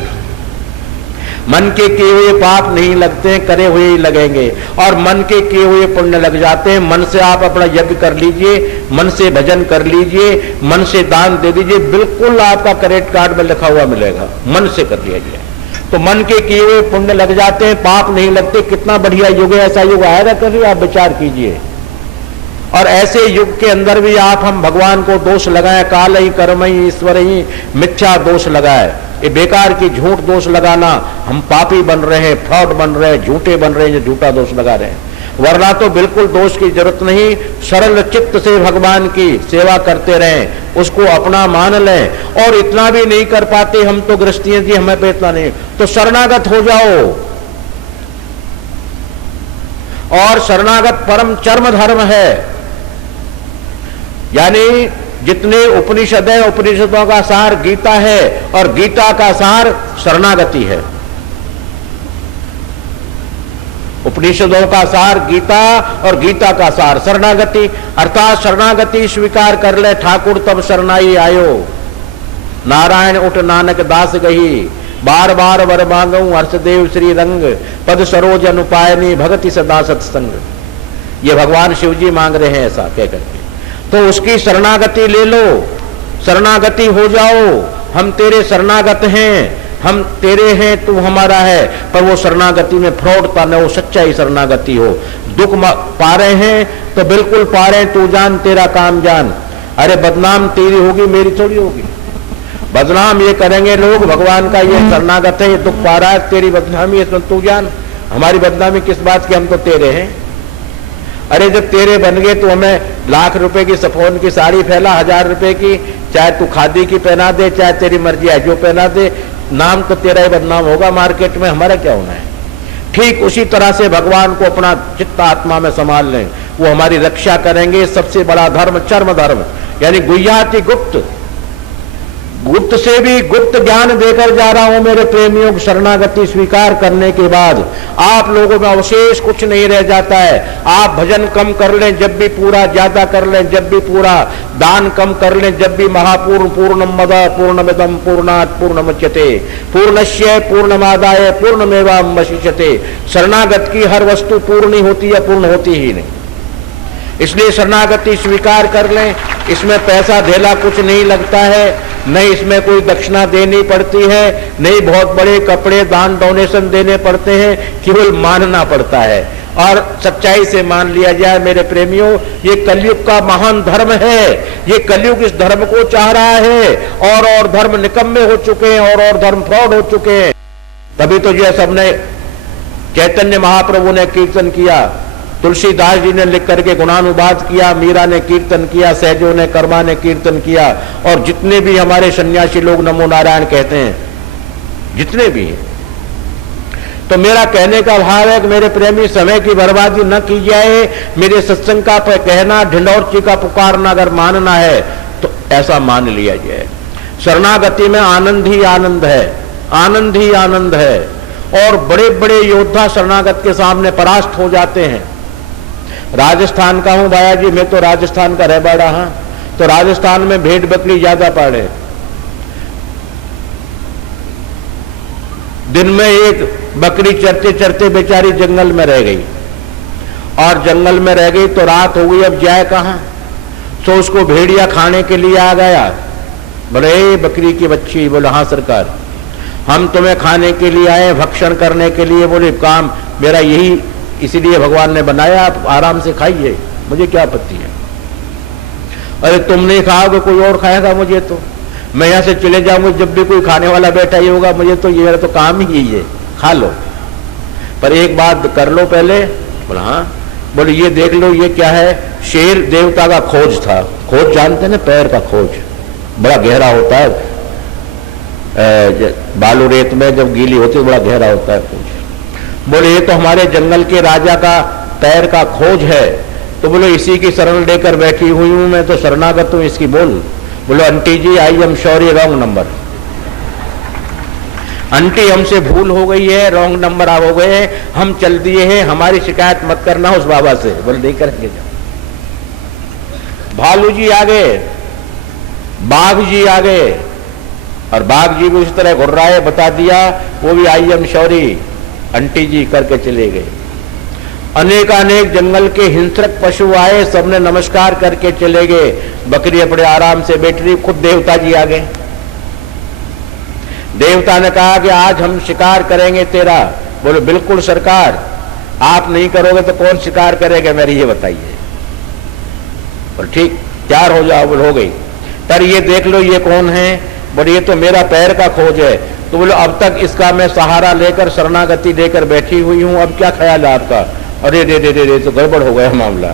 मन के किए हुए पाप नहीं लगते, करे हुए ही लगेंगे, और मन के किए हुए पुण्य लग जाते हैं। मन से आप अपना यज्ञ कर लीजिए, मन से भजन कर लीजिए, मन से दान दे दीजिए, बिल्कुल आपका क्रेडिट कार्ड में लिखा हुआ मिलेगा, मन से कर लीजिए। तो मन के किए हुए पुण्य लग जाते हैं, पाप नहीं लगते। कितना बढ़िया युग है, ऐसा युग आएगा कभी? आप विचार कीजिए। और ऐसे युग के अंदर भी आप हम भगवान को दोष लगाएं, काल ही कर्म ही ईश्वर ही, मिथ्या दोष लगाए, ये बेकार की झूठ दोष लगाना। हम पापी बन रहे हैं, फ्रॉड बन रहे हैं, झूठे बन रहे हैं, जो झूठा दोष लगा रहे हैं। वरना तो बिल्कुल दोष की जरूरत नहीं। सरल चित्त से भगवान की सेवा करते रहें, उसको अपना मान लें। और इतना भी नहीं कर पाते हम तो गृहस्थी जी, हमें पे इतना नहीं, तो शरणागत हो जाओ। और शरणागत परम चरम धर्म है। यानी जितने उपनिषद है, उपनिषदों का सार गीता है, और गीता का सार शरणागति है। उपनिषदों का सार गीता, और गीता का सार शरणागति। अर्थात शरणागति स्वीकार कर ले, ठाकुर तब शरणाई आयो, नारायण उठ नानक दास गही, बार बार वर मांगू हर्षदेव श्री रंग, पद सरोज अनुपायनी भगति सदा सत्संग। ये भगवान शिव जी मांग रहे हैं ऐसा कह करके। तो उसकी शरणागति ले लो, शरणागति हो जाओ। हम तेरे शरणागत हैं, हम तेरे हैं, तू हमारा है। पर वो शरणागति में फ्रॉडता न हो, सच्चाई शरणागति हो। दुख पा रहे हैं तो बिल्कुल पा रहे हैं, तू जान तेरा काम जान। अरे बदनाम तेरी होगी, मेरी थोड़ी होगी। बदनाम ये करेंगे लोग, भगवान का ये शरणागत है, ये दुख पा रहा है, तेरी बदनामी है, इसमें तू जान। हमारी बदनामी किस बात की? हम तो तेरे हैं। अरे जब तेरे बन गए तो हमें लाख रुपए की सफोन की साड़ी फैला, 1000 रुपए की, चाहे तू खादी की पहना दे, चाहे तेरी मर्जी है जो पहना दे, नाम तो तेरा ही बदनाम होगा मार्केट में, हमारा क्या होना है। ठीक उसी तरह से भगवान को अपना चित्त आत्मा में संभाल लें, वो हमारी रक्षा करेंगे। सबसे बड़ा धर्म चर्म धर्म, यानी गुह्याति गुप्त, गुप्त से भी गुप्त ज्ञान देकर जा रहा हूं मेरे प्रेमियों। शरणागति स्वीकार करने के बाद आप लोगों में अवशेष कुछ नहीं रह जाता है। आप भजन कम कर लें, जब भी पूरा ज्यादा कर लें, जब भी पूरा दान कम कर लें, जब भी महापूर्ण पूर्णम मद पूर्णमिदम पूर्णात् पूर्णमुच्यते पूर्णस्य पूर्णमादाय पूर्णमेवावशिष्यते। शरणागत की हर वस्तु पूर्ण होती है, पूर्ण होती ही नहीं। इसलिए शरणागति स्वीकार कर लें। इसमें पैसा धेला कुछ नहीं लगता है, नहीं इसमें कोई दक्षिणा देनी पड़ती है, नहीं बहुत बड़े कपड़े दान डोनेशन देने पड़ते हैं, केवल मानना पड़ता है और सच्चाई से मान लिया जाए। मेरे प्रेमियों, ये कलयुग का महान धर्म है। ये कलयुग इस धर्म को चाह रहा है, और धर्म निकम्मे हो चुके हैं, और धर्म फ्रॉड हो चुके हैं। तभी तो जो सबने चैतन्य महाप्रभु ने कीर्तन किया, तुलसीदास जी ने लिख करके गुणानुवाद किया, मीरा ने कीर्तन किया, सहजों ने कर्मा ने कीर्तन किया, और जितने भी हमारे सन्यासी लोग नमो नारायण कहते हैं, जितने भी हैं। तो मेरा कहने का भाव है कि मेरे प्रेमी, समय की बर्बादी न की जाए। मेरे सत्संग का कहना, ढिंडौरची का पुकारना अगर मानना है तो ऐसा मान लिया जाए। शरणागति में आनंद ही आनंद है, आनंद ही आनंद है। और बड़े बड़े योद्धा शरणागत के सामने परास्त हो जाते हैं। राजस्थान का हूं भाया जी, मैं तो राजस्थान का रह बड़ा हूं, तो राजस्थान में भेड़ बकरी ज्यादा पाड़े। दिन में एक बकरी चरते चरते बेचारी जंगल में रह गई, और जंगल में रह गई तो रात हो गई, अब जाए कहां? तो उसको भेड़िया खाने के लिए आ गया। बोले बकरी की बच्ची, बोले हाँ सरकार, हम तुम्हें खाने के लिए आए, भक्षण करने के लिए। बोले काम मेरा यही, इसीलिए भगवान ने बनाया, आप आराम से खाइए, मुझे क्या आपत्ति है। अरे तुम नहीं खाओगे कोई और खाएगा, मुझे तो, मैं यहां से चले जाऊंगा, जब भी कोई खाने वाला बैठा ही होगा, मुझे तो ये तो काम ही यही है, खा लो, पर एक बात कर लो पहले। बोला हाँ। बोले ये देख लो, ये क्या है? शेर देवता का खोज था। खोज जानते हैं ना, पैर का खोज, बड़ा गहरा होता है, बालू रेत में जब गीली होती है बड़ा गहरा होता है खोज। बोले ये तो हमारे जंगल के राजा का पैर का खोज है। तो बोले इसी की शरण लेकर बैठी हुई हूं मैं, तो शरणागत हूं इसकी। बोले aunty ji, I am sorry, wrong number. Aunty हमसे भूल हो गई है, रॉन्ग नंबर आप हो गए, हम चल दिए हैं, हमारी शिकायत मत करना उस बाबा से। बोले नहीं करेंगे। जाओ। भालू जी आ गए, बाघ जी आ गए, और बाघ जी भी उस तरह घुर्राए, बता दिया, वो भी आई एम सॉरी आंटी जी करके चले गए। अनेकानेक जंगल के हिंसक पशु आए, सबने नमस्कार करके चले गए। बकरी अपने आराम से बैठ रही, खुद देवता जी आ गए। देवता ने कहा कि आज हम शिकार करेंगे तेरा। बोले बिल्कुल सरकार, आप नहीं करोगे तो कौन शिकार करेगा मेरी, ये बताइए। और ठीक, तैयार हो जाओ। बोले हो गई। पर ये देख लो, ये कौन है? बोले ये तो मेरा पैर का खोज है। तो बोले अब तक इसका मैं सहारा लेकर, शरणागति लेकर बैठी हुई हूं, अब क्या ख्याल है आपका? अरे रे रे रे रे, तो गड़बड़ हो गया मामला।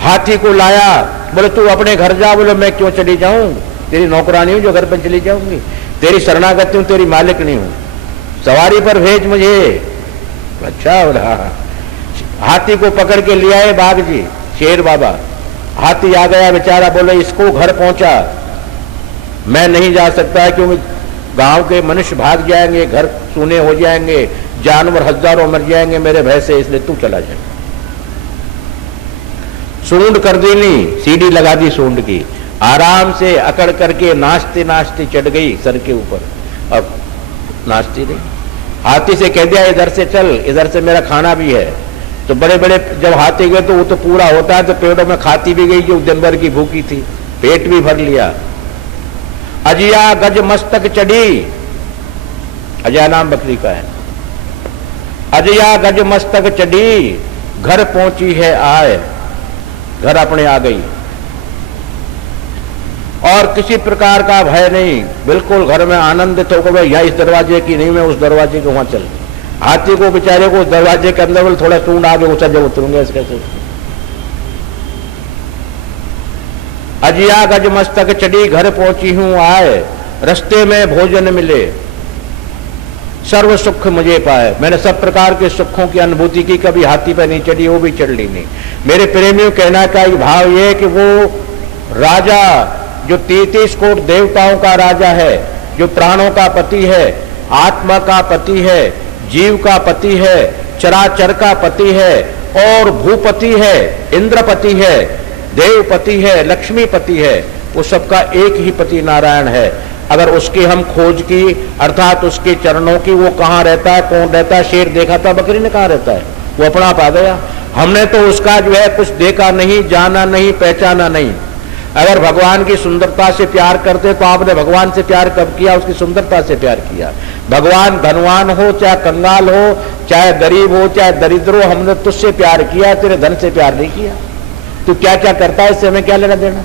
हाथी को लाया। बोले तू अपने घर जा। बोले मैं क्यों चली जाऊं, तेरी नौकरानी हूं जो घर पर चली जाऊंगी, तेरी शरणागति हूं, तेरी मालिक नहीं हूं, सवारी पर भेज मुझे। अच्छा बोला। हाथी को पकड़ के ले आए बाघ जी, शेर बाबा। हाथी आ गया बेचारा। बोले इसको घर पहुंचा, मैं नहीं जा सकता क्योंकि गांव के मनुष्य भाग जाएंगे, घर सूने हो जाएंगे, जानवर हजारों मर जाएंगे मेरे भय से, इसलिए तू चला जाए। सूंड कर दी, नहीं सीढ़ी लगा दी सूंड की, आराम से अकड़ करके नाचते नाचते चढ़ गई सर के ऊपर। अब नाचती रही। हाथी से कह दिया इधर से चल, इधर से मेरा खाना भी है। तो बड़े बड़े जब हाथी गए तो वो तो पूरा होता है, तो पेड़ों में खाती भी गई जो दिन भर की भूखी थी, पेट भी भर लिया। अजिया गज मस्तक चढ़ी, अजया नाम बकरी का है। अजया गज मस्तक चढ़ी, घर पहुंची है आए, घर अपने आ गई, और किसी प्रकार का भय नहीं, बिल्कुल घर में आनंदित होकर भाई यहाँ इस दरवाजे की नहीं, मैं उस दरवाजे के वहां चल। हाथी को बेचारे को उस दरवाजे के अंदर बोले थोड़ा सूंड आगे ऊंचा जब उतरूंगा इसके से। अजिया गज मस्तक चढ़ी, घर पहुंची हूं आए, रस्ते में भोजन मिले, सर्व सुख मुझे पाए। मैंने सब प्रकार के सुखों की अनुभूति की, कभी हाथी पर नहीं चढ़ी, वो भी चढ़ ली नहीं। मेरे प्रेमियों कहना का भाव ये कि वो राजा जो 33 कोट देवताओं का राजा है, जो प्राणों का पति है, आत्मा का पति है, जीव का पति है, चराचर का पति है, और भूपति है, इंद्रपति है, देवपति है, लक्ष्मीपति है, वो सबका एक ही पति नारायण है। अगर उसकी हम खोज की, अर्थात उसके चरणों की, वो कहाँ रहता है, कौन रहता है? शेर देखा था, बकरी ने कहाँ रहता है? वो अपना पा गया। हमने तो उसका जो है कुछ देखा नहीं, जाना नहीं, पहचाना नहीं। अगर भगवान की सुंदरता से प्यार करते तो आपने भगवान से प्यार कब किया? उसकी सुंदरता से प्यार किया। भगवान धनवान हो चाहे कंगाल हो, चाहे गरीब हो चाहे दरिद्र हो, हमने तुझसे प्यार किया, तेरे धन से प्यार नहीं किया। तू क्या क्या करता है इससे हमें क्या लेना देना?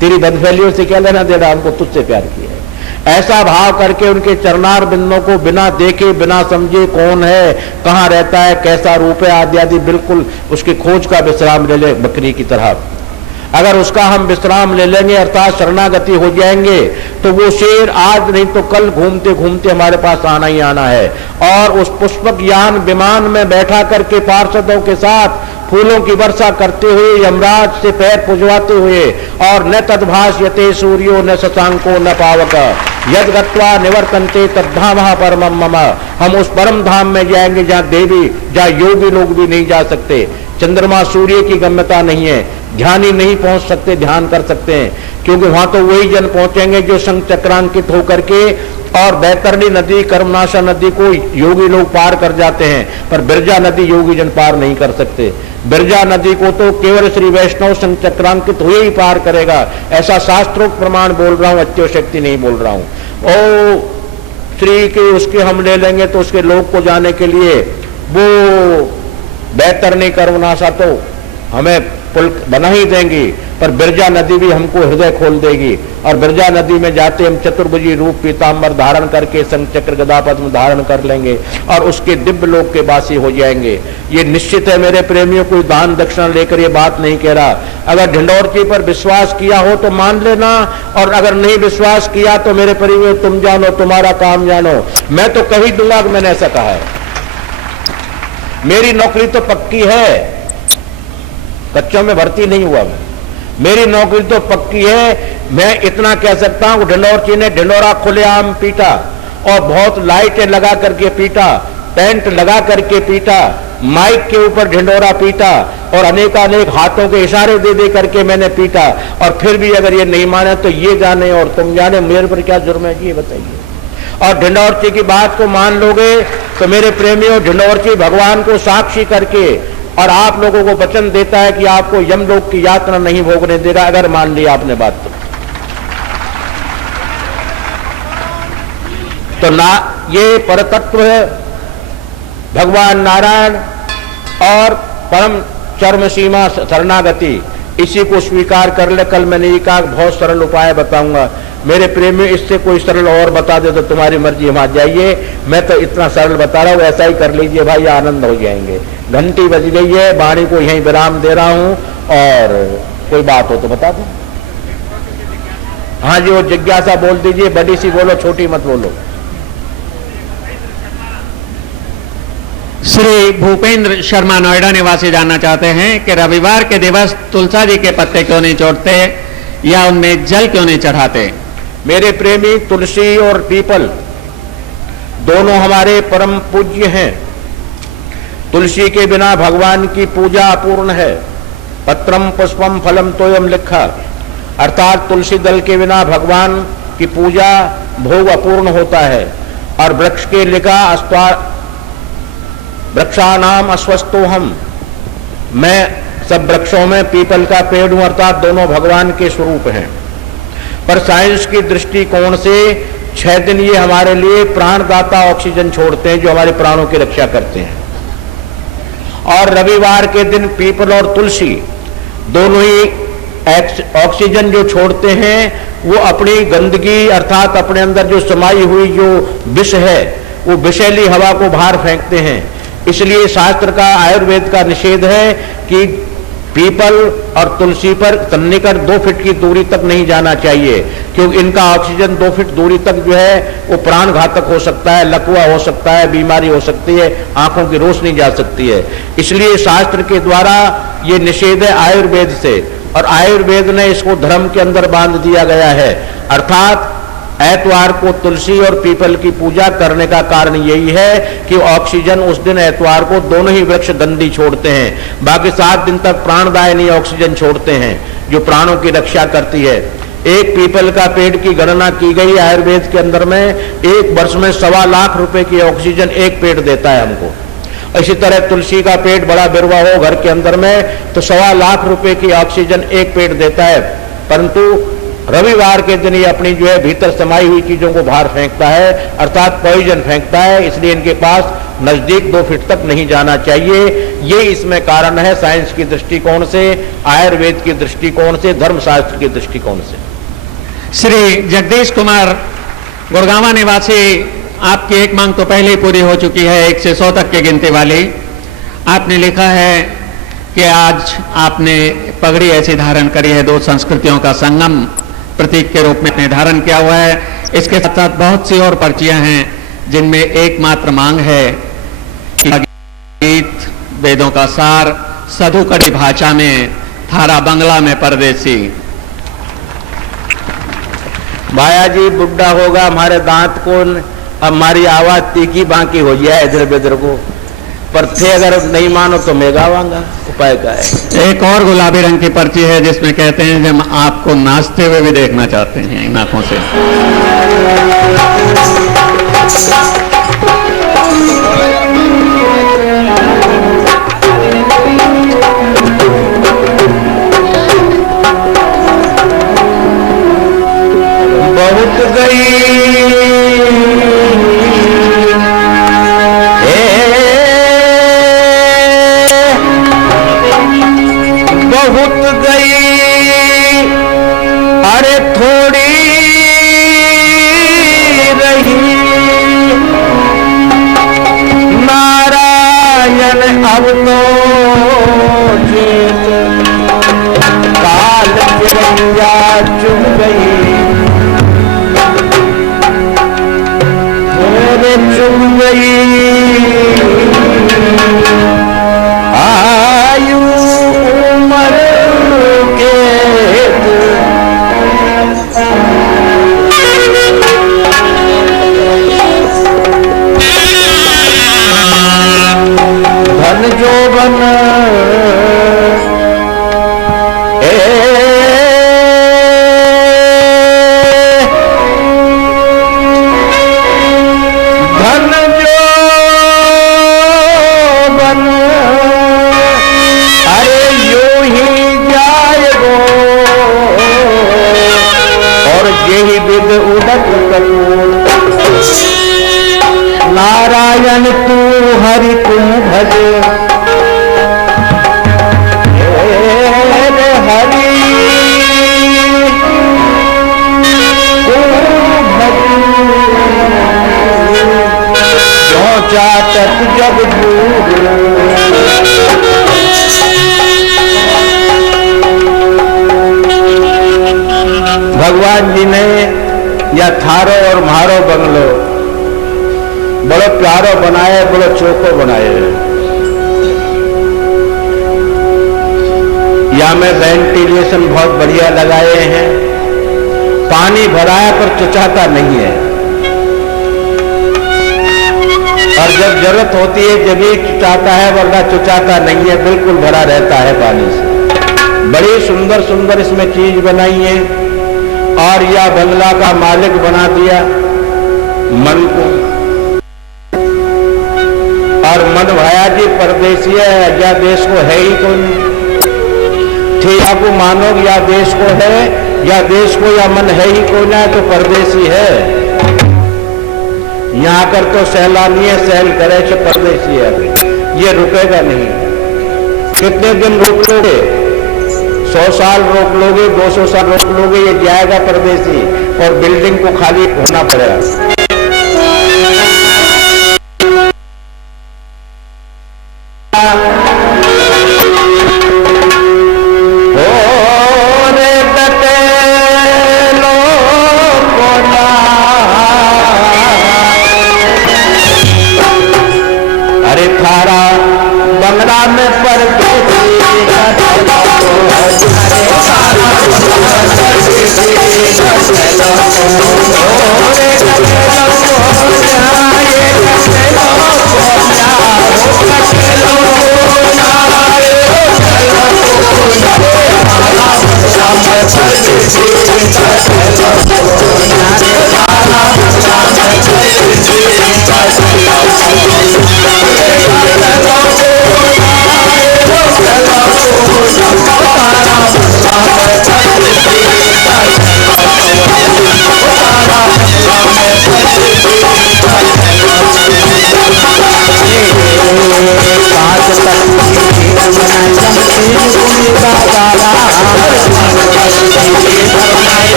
तेरी बदफैलियों से क्या लेना देना? हमको तुझसे प्यार किया है। ऐसा भाव करके उनके चरणार बिंदों को बिना देखे बिना समझे कौन है, कहाँ रहता है, कैसा रूप है आदि आदि बिल्कुल उसकी खोज का विश्राम ले ले बकरी की तरह। अगर उसका हम विश्राम ले लेंगे अर्थात शरणागति हो जाएंगे तो वो शेर आज नहीं तो कल घूमते घूमते हमारे पास आना ही आना है। और उस पुष्पक यान विमान में बैठा करके पार्षदों के साथ फूलों की वर्षा करते हुए यमराज से पैर पुजवाते हुए और न तद्भाष्यते सूर्यो न शशांको न पावक यद गत्वा निवर्तन्ते तद्धामः परमं मम। हम उस परम धाम में जाएंगे जहाँ देवी जहाँ योगी लोग भी नहीं जा सकते। चंद्रमा सूर्य की गम्यता नहीं है, ध्यान ही नहीं पहुंच सकते, ध्यान कर सकते हैं क्योंकि वहां तो वही जन पहुंचेंगे जो संघ चक्रांकित होकर के और बैतरणी नदी कर्मनाशा नदी को योगी लोग पार कर जाते हैं, पर बिरजा नदी योगी जन पार नहीं कर सकते। बिरजा नदी को तो केवल श्री वैष्णव संघ चक्रांकित हुए ही पार करेगा, ऐसा शास्त्रोक्त प्रमाण बोल रहा हूं, अत्योशक्ति नहीं बोल रहा हूं। ओ श्री के उसके हम ले लेंगे तो उसके लोक को जाने के लिए वो बैतरणी कर्मनाशा तो हमें पुल बना ही देंगी, पर बिरजा नदी भी हमको हृदय खोल देगी और बिरजा नदी में जाते हम चतुर्भुजी रूप पीताम्बर धारण करके संघ चक्र गदा पद्म धारण कर लेंगे और उसके दिव्य लोक के वासी हो जाएंगे। ये निश्चित है मेरे प्रेमियों, कोई दान दक्षिणा लेकर ये बात नहीं कह रहा। अगर ढिंडोरची पर विश्वास किया हो तो मान लेना, और अगर नहीं विश्वास किया तो मेरे प्रेमियों तुम जानो, तुम्हारा काम जानो। मैं तो कह ही दूंगा कि मैंने ऐसा कहा है। मेरी नौकरी तो पक्की है, कच्चों में भर्ती नहीं हुआ मैं, मेरी नौकरी तो पक्की है। मैं इतना कह सकता हूं ढिंडोरची ने ढिंडोरा खुलेआम पीटा और बहुत लाइटें लगा करके पीटा, टेंट लगा करके पीटा, माइक के ऊपर ढिंडोरा पीटा और अनेकानेक हाथों के इशारे दे दे करके मैंने पीटा, और फिर भी अगर ये नहीं माने तो ये जाने और तुम जाने मेरे पर क्या जुर्म है ये बताइए। और ढिंडोरची की बात को मान लोगे तो मेरे प्रेमियों ढिंडोरची भगवान को साक्षी करके और आप लोगों को वचन देता है कि आपको यमलोक की यातना नहीं भोगने देगा, अगर मान लिया आपने बात तो ना ये परतत्व भगवान नारायण और परम चरम सीमा शरणागति, इसी को स्वीकार कर ले। कल मैंने ये कहा बहुत सरल उपाय बताऊंगा मेरे प्रेमी, इससे कोई सरल और बता दे तो तुम्हारी मर्जी, वहां जाइए। मैं तो इतना सरल बता रहा हूं, ऐसा ही कर लीजिए भाई, आनंद हो जाएंगे। घंटी बज गई है, वाणी को यहीं विराम दे रहा हूं, और कोई बात हो तो बता दो। हाँ जी, वो जिज्ञासा बोल दीजिए, बड़ी सी बोलो, छोटी मत बोलो। श्री भूपेंद्र शर्मा नोएडा निवासी जानना चाहते हैं कि रविवार के दिवस तुलसा जी के पत्ते क्यों नहीं छोड़ते या उनमें जल क्यों नहीं चढ़ाते। मेरे प्रेमी, तुलसी और पीपल दोनों हमारे परम पूज्य हैं। तुलसी के बिना भगवान की पूजा अपूर्ण है। पत्रम पुष्पम फलम तोयम लिखा, अर्थात तुलसी दल के बिना भगवान की पूजा भोग अपूर्ण होता है। और वृक्ष के लिखा वृक्षानाम अस्वस्थो हम, मैं सब वृक्षों में पीपल का पेड़ हूं, अर्थात दोनों भगवान के स्वरूप हैं। पर साइंस की दृष्टिकोण से 6 दिन ये हमारे लिए प्राणदाता ऑक्सीजन छोड़ते हैं, जो हमारे प्राणों की रक्षा करते हैं। और रविवार के दिन पीपल और तुलसी दोनों ही ऑक्सीजन जो छोड़ते हैं वो अपनी गंदगी अर्थात अपने अंदर जो समाई हुई जो विष है वो विषैली हवा को बाहर फेंकते हैं। इसलिए शास्त्र का आयुर्वेद का निषेध है कि पीपल और तुलसी पर सन्निकट 2 फीट की दूरी तक नहीं जाना चाहिए, क्योंकि इनका ऑक्सीजन 2 फीट दूरी तक जो है वो प्राण घातक हो सकता है, लकवा हो सकता है, बीमारी हो सकती है, आंखों की रोशनी जा सकती है। इसलिए शास्त्र के द्वारा ये निषेध है आयुर्वेद से, और आयुर्वेद ने इसको धर्म के अंदर बांध दिया गया है। अर्थात एतवार को तुलसी और पीपल की पूजा करने का कारण यही है कि ऑक्सीजन उस दिन एतवार को दोनों ही वृक्ष गंदी छोड़ते हैं, बाकी 7 दिन तक प्राणदायिनी ऑक्सीजन छोड़ते हैं जो प्राणों की रक्षा करती है। एक पीपल का पेड़ की गणना की गई आयुर्वेद के अंदर में, 1 वर्ष में 1.25 लाख रुपए की ऑक्सीजन एक पेड़ देता है हमको। इसी तरह तुलसी का पेड़ बड़ा बिरवा हो घर के अंदर में तो 1.25 लाख रुपए की ऑक्सीजन एक पेड़ देता है। परंतु रविवार के दिन ये अपनी जो है भीतर समाई हुई चीजों को बाहर फेंकता है, अर्थात पॉइजन फेंकता है, इसलिए इनके पास नजदीक 2 फीट तक नहीं जाना चाहिए। ये इसमें कारण है साइंस की दृष्टिकोण से, आयुर्वेद की दृष्टिकोण से, धर्मशास्त्र के दृष्टिकोण से। श्री जगदीश कुमार गुड़गांवा निवासी आपकी एक मांग तो पहले ही पूरी हो चुकी है, 1 से 100 तक की गिनती वाली। आपने लिखा है कि आज आपने पगड़ी ऐसी धारण करी है, दो संस्कृतियों का संगम प्रतीक के रूप में आपने धारण किया हुआ है। इसके साथ साथ बहुत सी और पर्चियां हैं जिनमें एकमात्र मांग है कि गीत वेदों का सार साधु कड़ी भाषा में थारा बंगला में परदेसी। भाया जी बुढ़ा होगा, हमारे दांत को हमारी आवाज तीखी बाकी हो जाए इधर बेधर को, पर थे अगर नहीं मानो तो मैं गावांगा। उपाय क्या है? एक और गुलाबी रंग की पर्ची है जिसमें कहते हैं कि हम आपको नाचते हुए भी देखना चाहते हैं इन आंखों से। बहुत गई बहुत गई, अरे थोड़ी रही, नारायण अब तो जीत काल चिड़िया चुग गई, थोड़े चुग गई आयु उम्र के, धन जोबन धन जोबन अरे यूं ही जाएगो, और यही विद उदक कपूर, नारायण तू हरि तुम भज, हरि क्यों चाटत जब दूर, भगवान जी ने या थारो और म्हारो बंगलो बड़ो प्यारो बनाए, बड़ो चोखो बनाए। या में वेंटिलेशन बहुत बढ़िया लगाए हैं, पानी भराया पर चुचाता नहीं है, और जब जरूरत होती है जब ही चुचाता है, वरना चुचाता नहीं है, बिल्कुल भरा रहता है पानी से। बड़ी सुंदर सुंदर इसमें चीज बनाई है, और यह बंगला का मालिक बना दिया मन को। और मन भाया जी परदेसी है, या देश को है ही कौन, ठीक आपको मानो या देश को है या देश को या मन है ही कौन है, तो परदेसी है। यहाँ कर तो सैलानी है, सैल करे तो परदेसी है, ये रुकेगा नहीं। कितने दिन रोक लोगे? 100 साल रोक लोगे, 200 साल रोक लोगे, ये जाएगा परदेसी, और बिल्डिंग को खाली होना पड़ेगा। अरे थारा बंगला में पर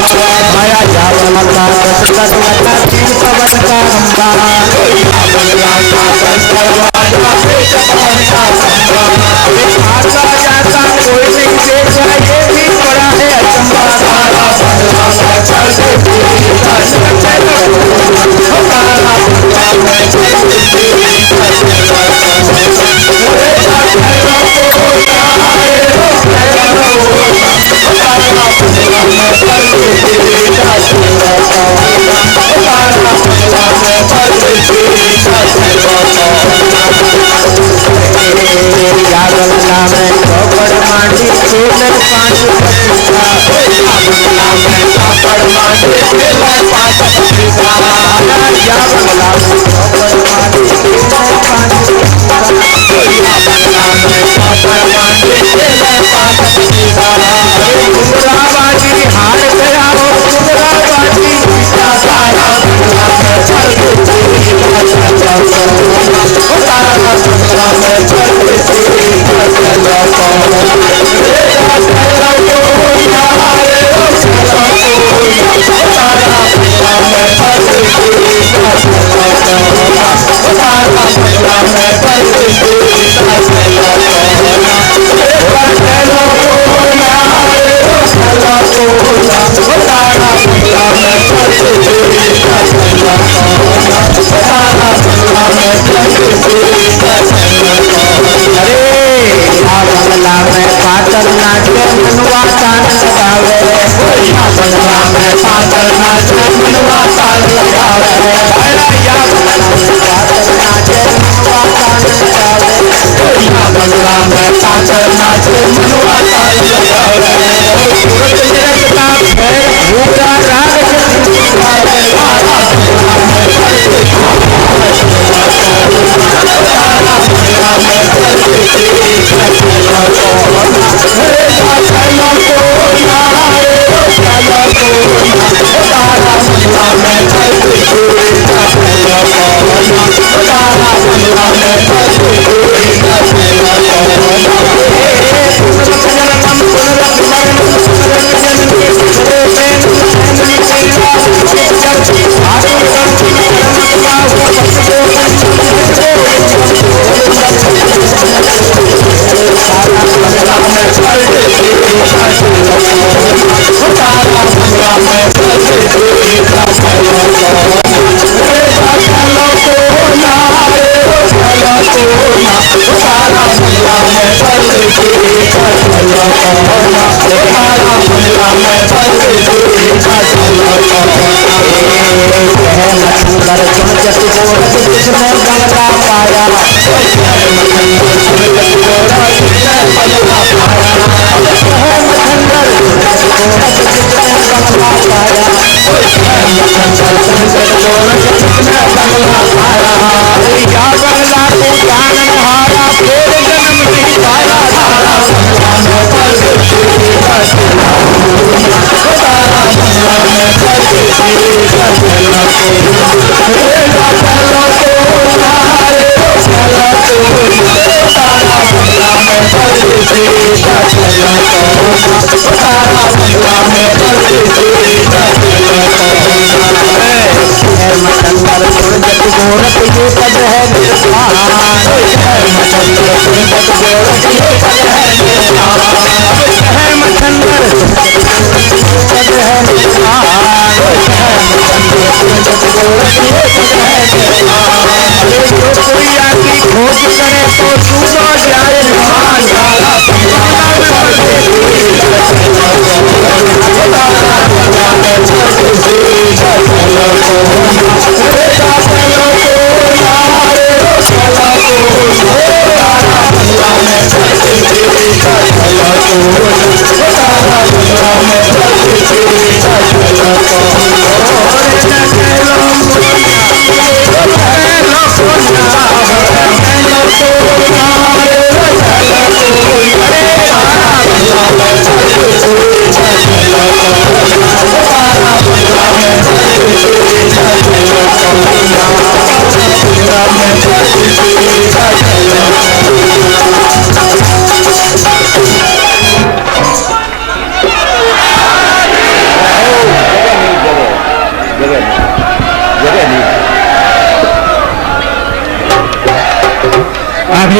माया जावला का लगा तीर पवन का खंबा आता जाता कोई नहीं देखा ये भी बड़ा है अचंबा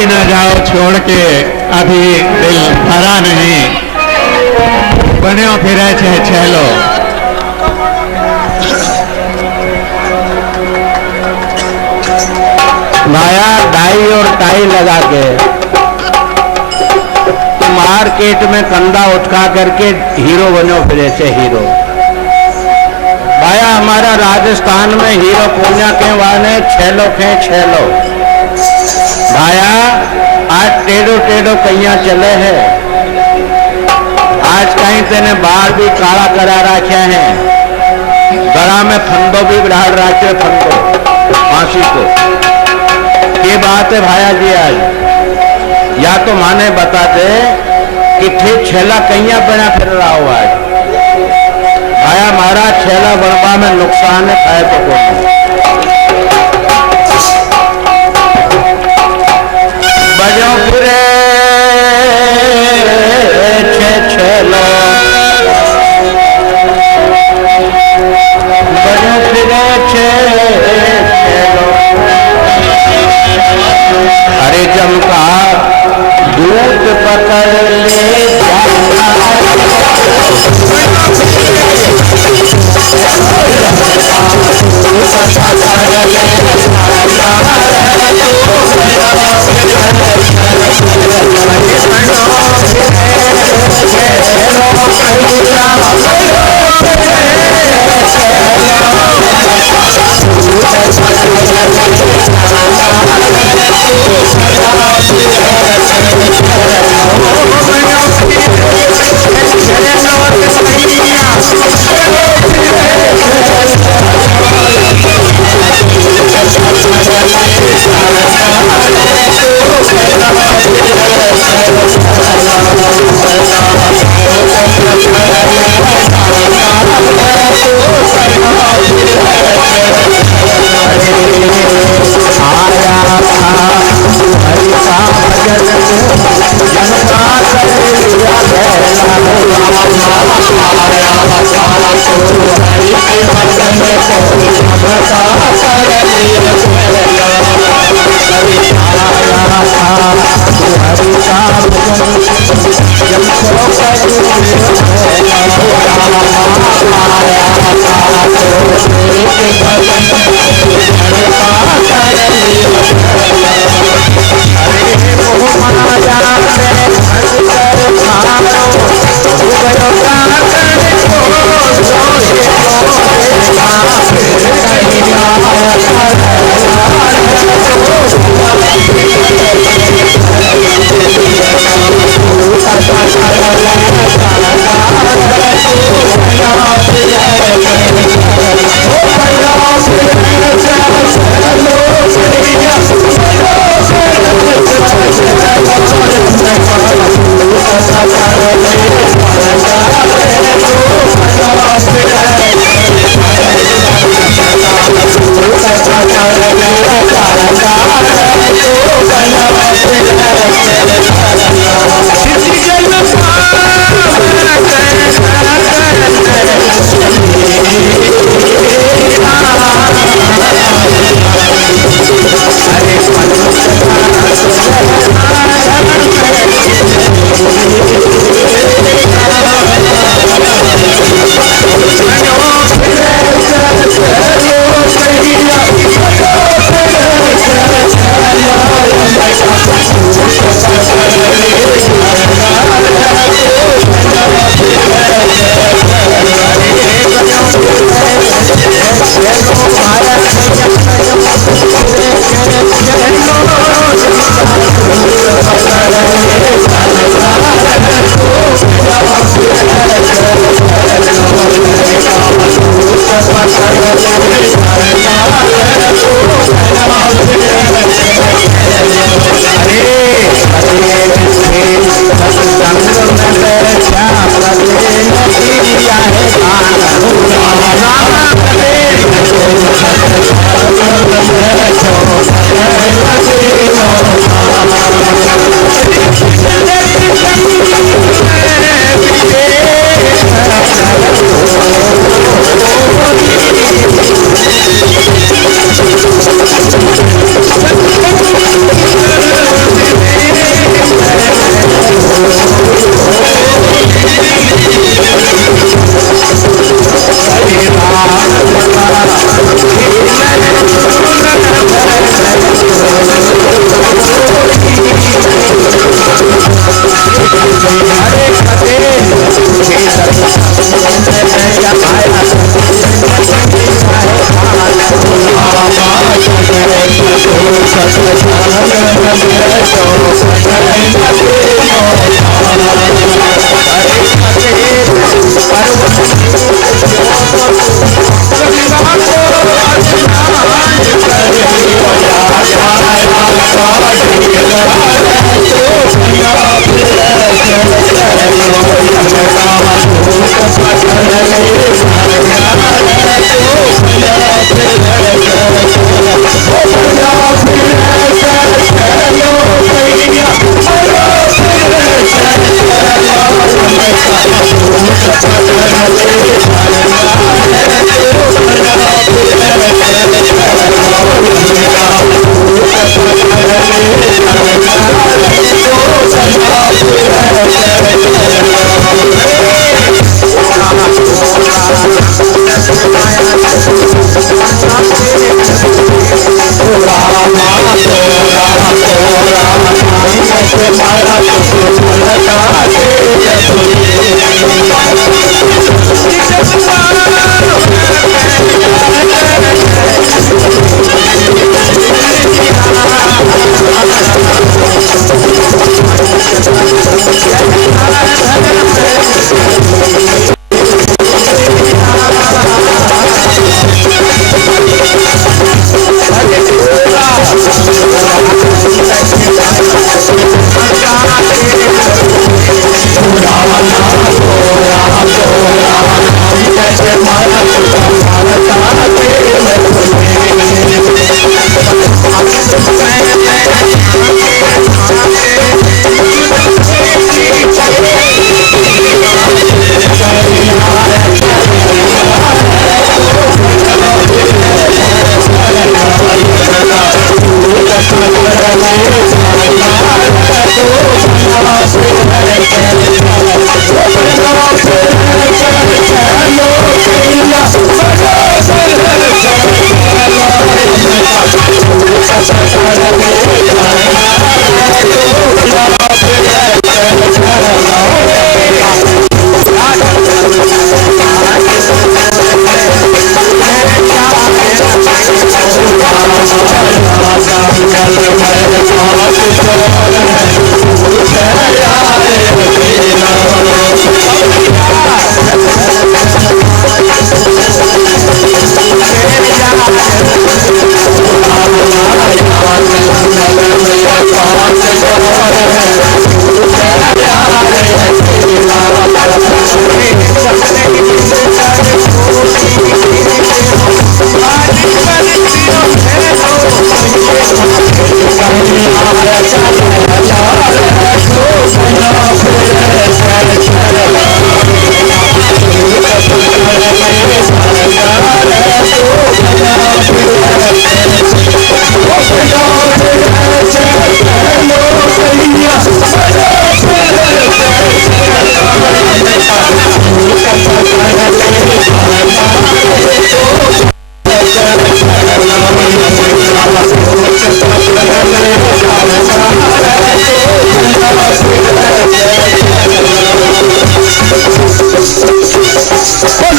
कभी न जाओ छोड़ के, अभी दिल भरा नहीं, बन्यो फिरे छे छेलो। माया डाई और टाई लगा के मार्केट में कंधा उठा करके हीरो बनो फिरे से हीरो। भाया हमारा राजस्थान में हीरो पूजा के वाले छेलो खे छेलो। भाया आज टेढ़ो टेढ़ो कैया चले हैं, आज कहीं तेने बाल भी काला करा रखे हैं, गला में फंदो भी बढ़ा रखे, फंदो फांसी को। ये बात है भाया जी, आज या तो माने बता दे कि ठीक छेला कैया बना फिर रहा हो आज। भाया मारा छेला बनवा में नुकसान है, खाए तो कौन। बजो फिरे छे छेलो, बजो फिरे छे छेलो। अरे जमका दूध पकड़ ले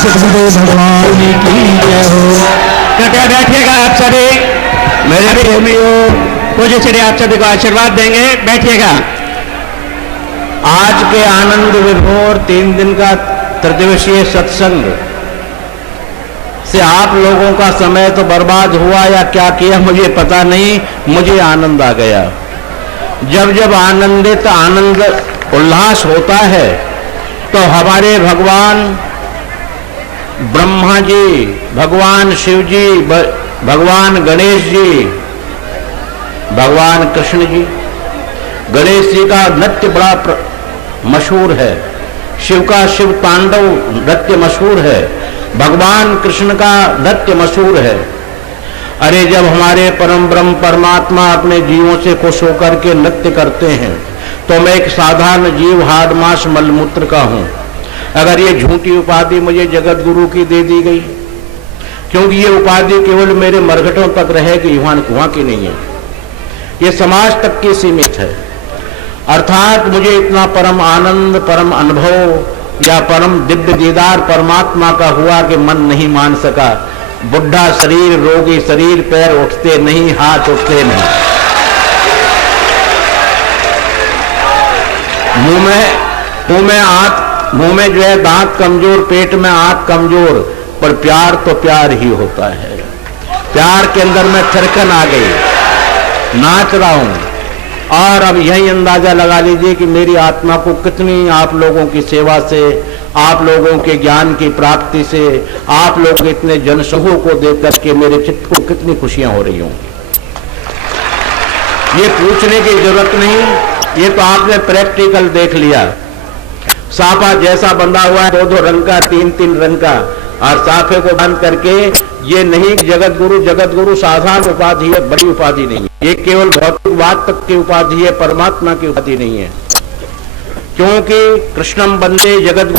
भगवान की जय हो। कृपया बैठिएगा आप सभी, मेरे प्रेमियों पूज्य श्री आप सभी को आशीर्वाद देंगे, बैठिएगा। आज के आनंद विभोर 3 दिन का त्रिदिवसीय सत्संग से आप लोगों का समय तो बर्बाद हुआ या क्या किया मुझे पता नहीं, मुझे आनंद आ गया। जब जब आनंदित आनंद उल्लास होता है तो हमारे भगवान ब्रह्मा जी, भगवान शिव जी, भगवान गणेश जी, भगवान कृष्ण जी, गणेश जी का नृत्य बड़ा मशहूर है, शिव का शिव तांडव नृत्य मशहूर है, भगवान कृष्ण का नृत्य मशहूर है। अरे जब हमारे परम ब्रह्म परमात्मा अपने जीवों से खुश होकर के नृत्य करते हैं तो मैं एक साधारण जीव हाड़ मांस मलमूत्र का हूं। अगर ये झूठी उपाधि मुझे जगत गुरु की दे दी गई, क्योंकि ये उपाधि केवल मेरे मरघटों तक रहेगी, वहां की नहीं है, ये समाज तक की सीमित है। अर्थात मुझे इतना परम आनंद, परम अनुभव या परम दिव्य दीदार परमात्मा का हुआ कि मन नहीं मान सका। बुढ़ा शरीर, रोगी शरीर, पैर उठते नहीं, हाथ उठते नहीं, मुंह में जो है दांत कमजोर, पेट में आंख कमजोर, पर प्यार तो प्यार ही होता है। प्यार के अंदर मैं थिरकन आ गई, नाच रहा हूं। और अब यही अंदाजा लगा लीजिए कि मेरी आत्मा को कितनी आप लोगों की सेवा से, आप लोगों के ज्ञान की प्राप्ति से, आप लोग इतने जनसमूह को देख करके मेरे चित्त को कितनी खुशियां हो रही हों। ये पूछने की जरूरत नहीं, ये तो आपने प्रैक्टिकल देख लिया। साफा जैसा बंधा हुआ है, 2-2 रंग का, 3-3 रंग का, और साफे को बांध करके, ये नहीं जगत गुरु साधारण उपाधि है, बड़ी उपाधि नहीं है। ये केवल भौतिकवाद तक की उपाधि है, परमात्मा की उपाधि नहीं है। क्योंकि कृष्णम बंदे जगत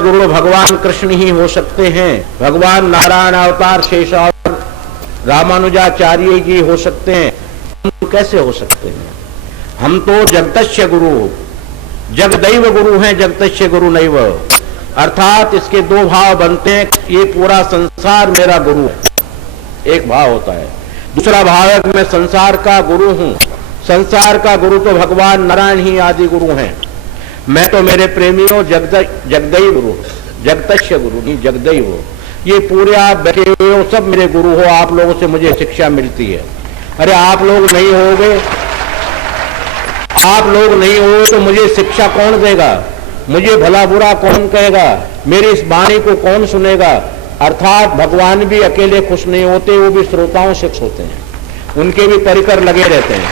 गुरु भगवान कृष्ण ही हो सकते हैं। भगवान नारायण अवतार शेष और रामानुजाचार्य जी हो सकते हैं, हम कैसे हो सकते हैं? हम तो जगतस्य गुरु, जगदैव गुरु हैं, जगतस्य गुरु नैव। अर्थात इसके 2 भाव बनते हैं, ये पूरा संसार मेरा गुरु है, एक भाव होता है। दूसरा भाव है कि मैं संसार का गुरु हूं। संसार का गुरु तो भगवान नारायण ही आदि गुरु हैं। मैं तो मेरे प्रेमियों जगदैव गुरु, जगतस्य गुरु नहीं, जगदैव। ये पूरे आप बैठे हुए हो, सब मेरे गुरु हो, आप लोगों से मुझे शिक्षा मिलती है। अरे आप लोग नहीं होगे, आप लोग नहीं हो तो मुझे शिक्षा कौन देगा? मुझे भला बुरा कौन कहेगा? मेरी इस वाणी को कौन सुनेगा? अर्थात भगवान भी अकेले खुश नहीं होते, वो भी श्रोताओं से खुश होते हैं, उनके भी परिकर लगे रहते हैं।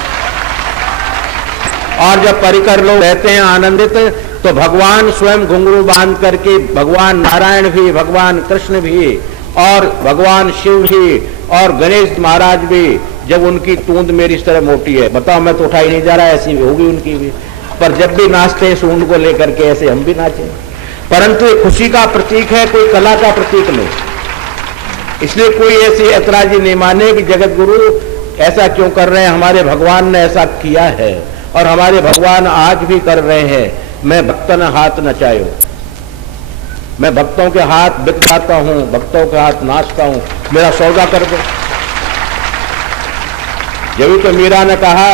और जब परिकर लोग रहते हैं आनंदित, तो भगवान स्वयं घुंघरू बांध करके, भगवान नारायण भी, भगवान कृष्ण भी, और भगवान शिव भी, और गणेश महाराज भी, जब उनकी तूंद मेरी इस तरह मोटी है, बताओ मैं तो उठाई नहीं जा रहा, ऐसी भी होगी उनकी भी, पर जब भी नाचते हैं सूंड को लेकर के, ऐसे हम भी नाचें। परंतु ये खुशी का प्रतीक है, कोई कला का प्रतीक नहीं। इसलिए कोई ऐसी ऐतराजी नहीं माने कि जगत गुरु ऐसा क्यों कर रहे हैं, हमारे भगवान ने ऐसा किया है और हमारे भगवान आज भी कर रहे हैं। मैं भक्तन हाथ नचायो, मैं भक्तों के हाथ बिक जाता हूं, भक्तों के हाथ नाचता हूं, मेरा सौदा कर दो। जब तो मीरा ने कहा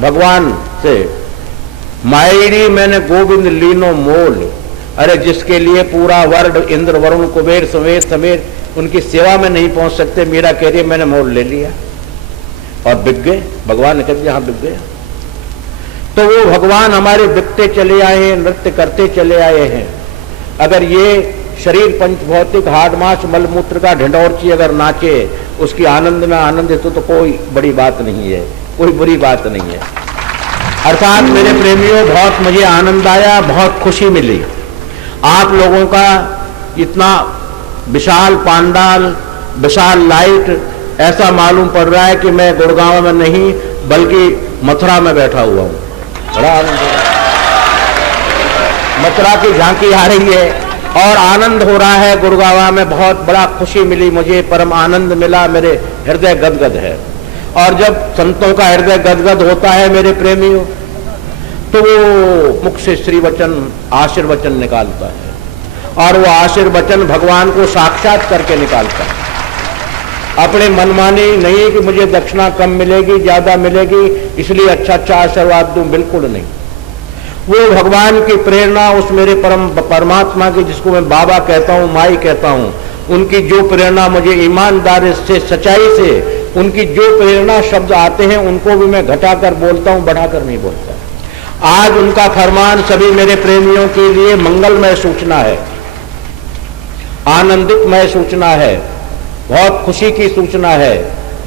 भगवान से, मायरी मैंने गोविंद लीनो मोल। अरे जिसके लिए पूरा वर्ड इंद्र वरुण कुबेर समेत उनकी सेवा में नहीं पहुंच सकते, मीरा कह रही है मैंने मोल ले लिया और बिक गए। भगवान ने कह दिया हाँ बिक गए। तो वो भगवान हमारे बिकते चले आए हैं, नृत्य करते चले आए हैं। अगर ये शरीर पंचभौतिक हाड मांस मलमूत्र का ढिंढोरची अगर नाचे, उसकी आनंद में आनंदित तो कोई बड़ी बात नहीं है, कोई बुरी बात नहीं है। अर्थात मेरे प्रेमियों, बहुत मुझे आनंद आया, बहुत खुशी मिली। आप लोगों का इतना विशाल पांडाल, विशाल लाइट, ऐसा मालूम पड़ रहा है कि मैं गुड़गांव में नहीं बल्कि मथुरा में बैठा हुआ हूं। बड़ा आनंद हो रहा है, मथुरा की झांकी आ रही है और आनंद हो रहा है। गुड़गांव में बहुत बड़ा खुशी मिली मुझे, परम आनंद मिला, मेरे हृदय गदगद है। और जब संतों का हृदय गदगद होता है मेरे प्रेमियों, तो वो मुख से श्री वचन आशीर्वचन निकालता है, और वो आशीर्वचन भगवान को साक्षात करके निकालता है। अपने मनमानी नहीं कि मुझे दक्षिणा कम मिलेगी, ज्यादा मिलेगी, इसलिए अच्छा आशीर्वाद दूं, बिल्कुल नहीं। वो भगवान की प्रेरणा, उस मेरे परमात्मा की, जिसको मैं बाबा कहता हूं, माई कहता हूं, उनकी जो प्रेरणा मुझे ईमानदारी से, सच्चाई से, उनकी जो प्रेरणा शब्द आते हैं उनको भी मैं घटाकर बोलता हूं, बढ़ाकर नहीं बोलता। आज उनका फरमान सभी मेरे प्रेमियों के लिए मंगलमय सूचना है, आनंदितमय सूचना है, बहुत खुशी की सूचना है,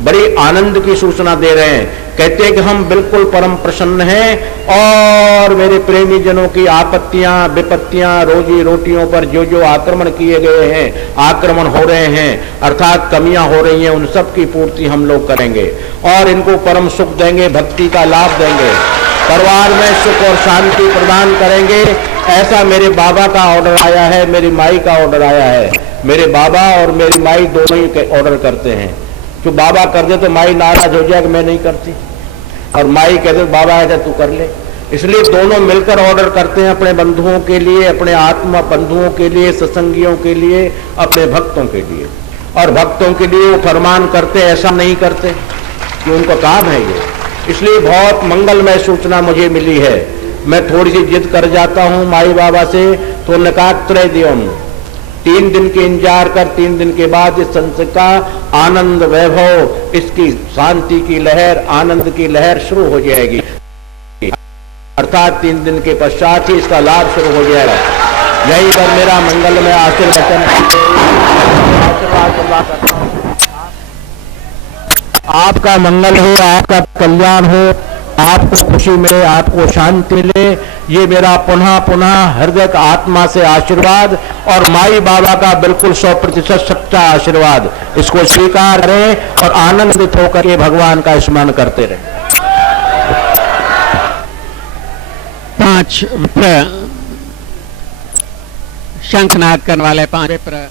बड़ी आनंद की सूचना दे रहे हैं। कहते हैं कि हम बिल्कुल परम प्रसन्न हैं और मेरे प्रेमी जनों की आपत्तियां विपत्तियां, रोजी रोटियों पर जो जो आक्रमण किए गए हैं, आक्रमण हो रहे हैं, अर्थात कमियां हो रही हैं, उन सब की पूर्ति हम लोग करेंगे और इनको परम सुख देंगे, भक्ति का लाभ देंगे, परिवार में सुख और शांति प्रदान करेंगे। ऐसा मेरे बाबा का ऑर्डर आया है, मेरी माई का ऑर्डर आया है। मेरे बाबा और मेरी माई दोनों ही ऑर्डर करते हैं। जो बाबा कर दे तो माई नाराज हो जाए कि मैं नहीं करती, और माई कहते बाबा ऐसा तू कर ले। इसलिए दोनों मिलकर ऑर्डर करते हैं अपने बंधुओं के लिए, अपने आत्मा बंधुओं के लिए, सत्संगियों के लिए, अपने भक्तों के लिए। और भक्तों के लिए वो फरमान करते, ऐसा नहीं करते कि उनका काम है ये। इसलिए बहुत मंगलमय सूचना मुझे मिली है। मैं थोड़ी सी जिद कर जाता हूं माई बाबा से, तो निकात्रय दियोम, 3 दिन के इंतजार कर, 3 दिन के बाद इस संसद का आनंद वैभव, इसकी शांति की लहर, आनंद की लहर शुरू हो जाएगी। अर्थात 3 दिन के पश्चात ही इसका लाभ शुरू हो जाएगा। यही पर मेरा मंगलमय आशीर्वचन, आपका मंगल हो, आपका कल्याण हो, आपको खुशी मिले, आपको शांति मिले, ये मेरा पुनः पुनः हृदय का आत्मा से आशीर्वाद और माई बाबा का बिल्कुल 100% सच्चा आशीर्वाद, इसको स्वीकार करें और आनंदित होकर के भगवान का स्मरण करते रहें। 5 विप्र शंखनाद करने वाले 5 विप्र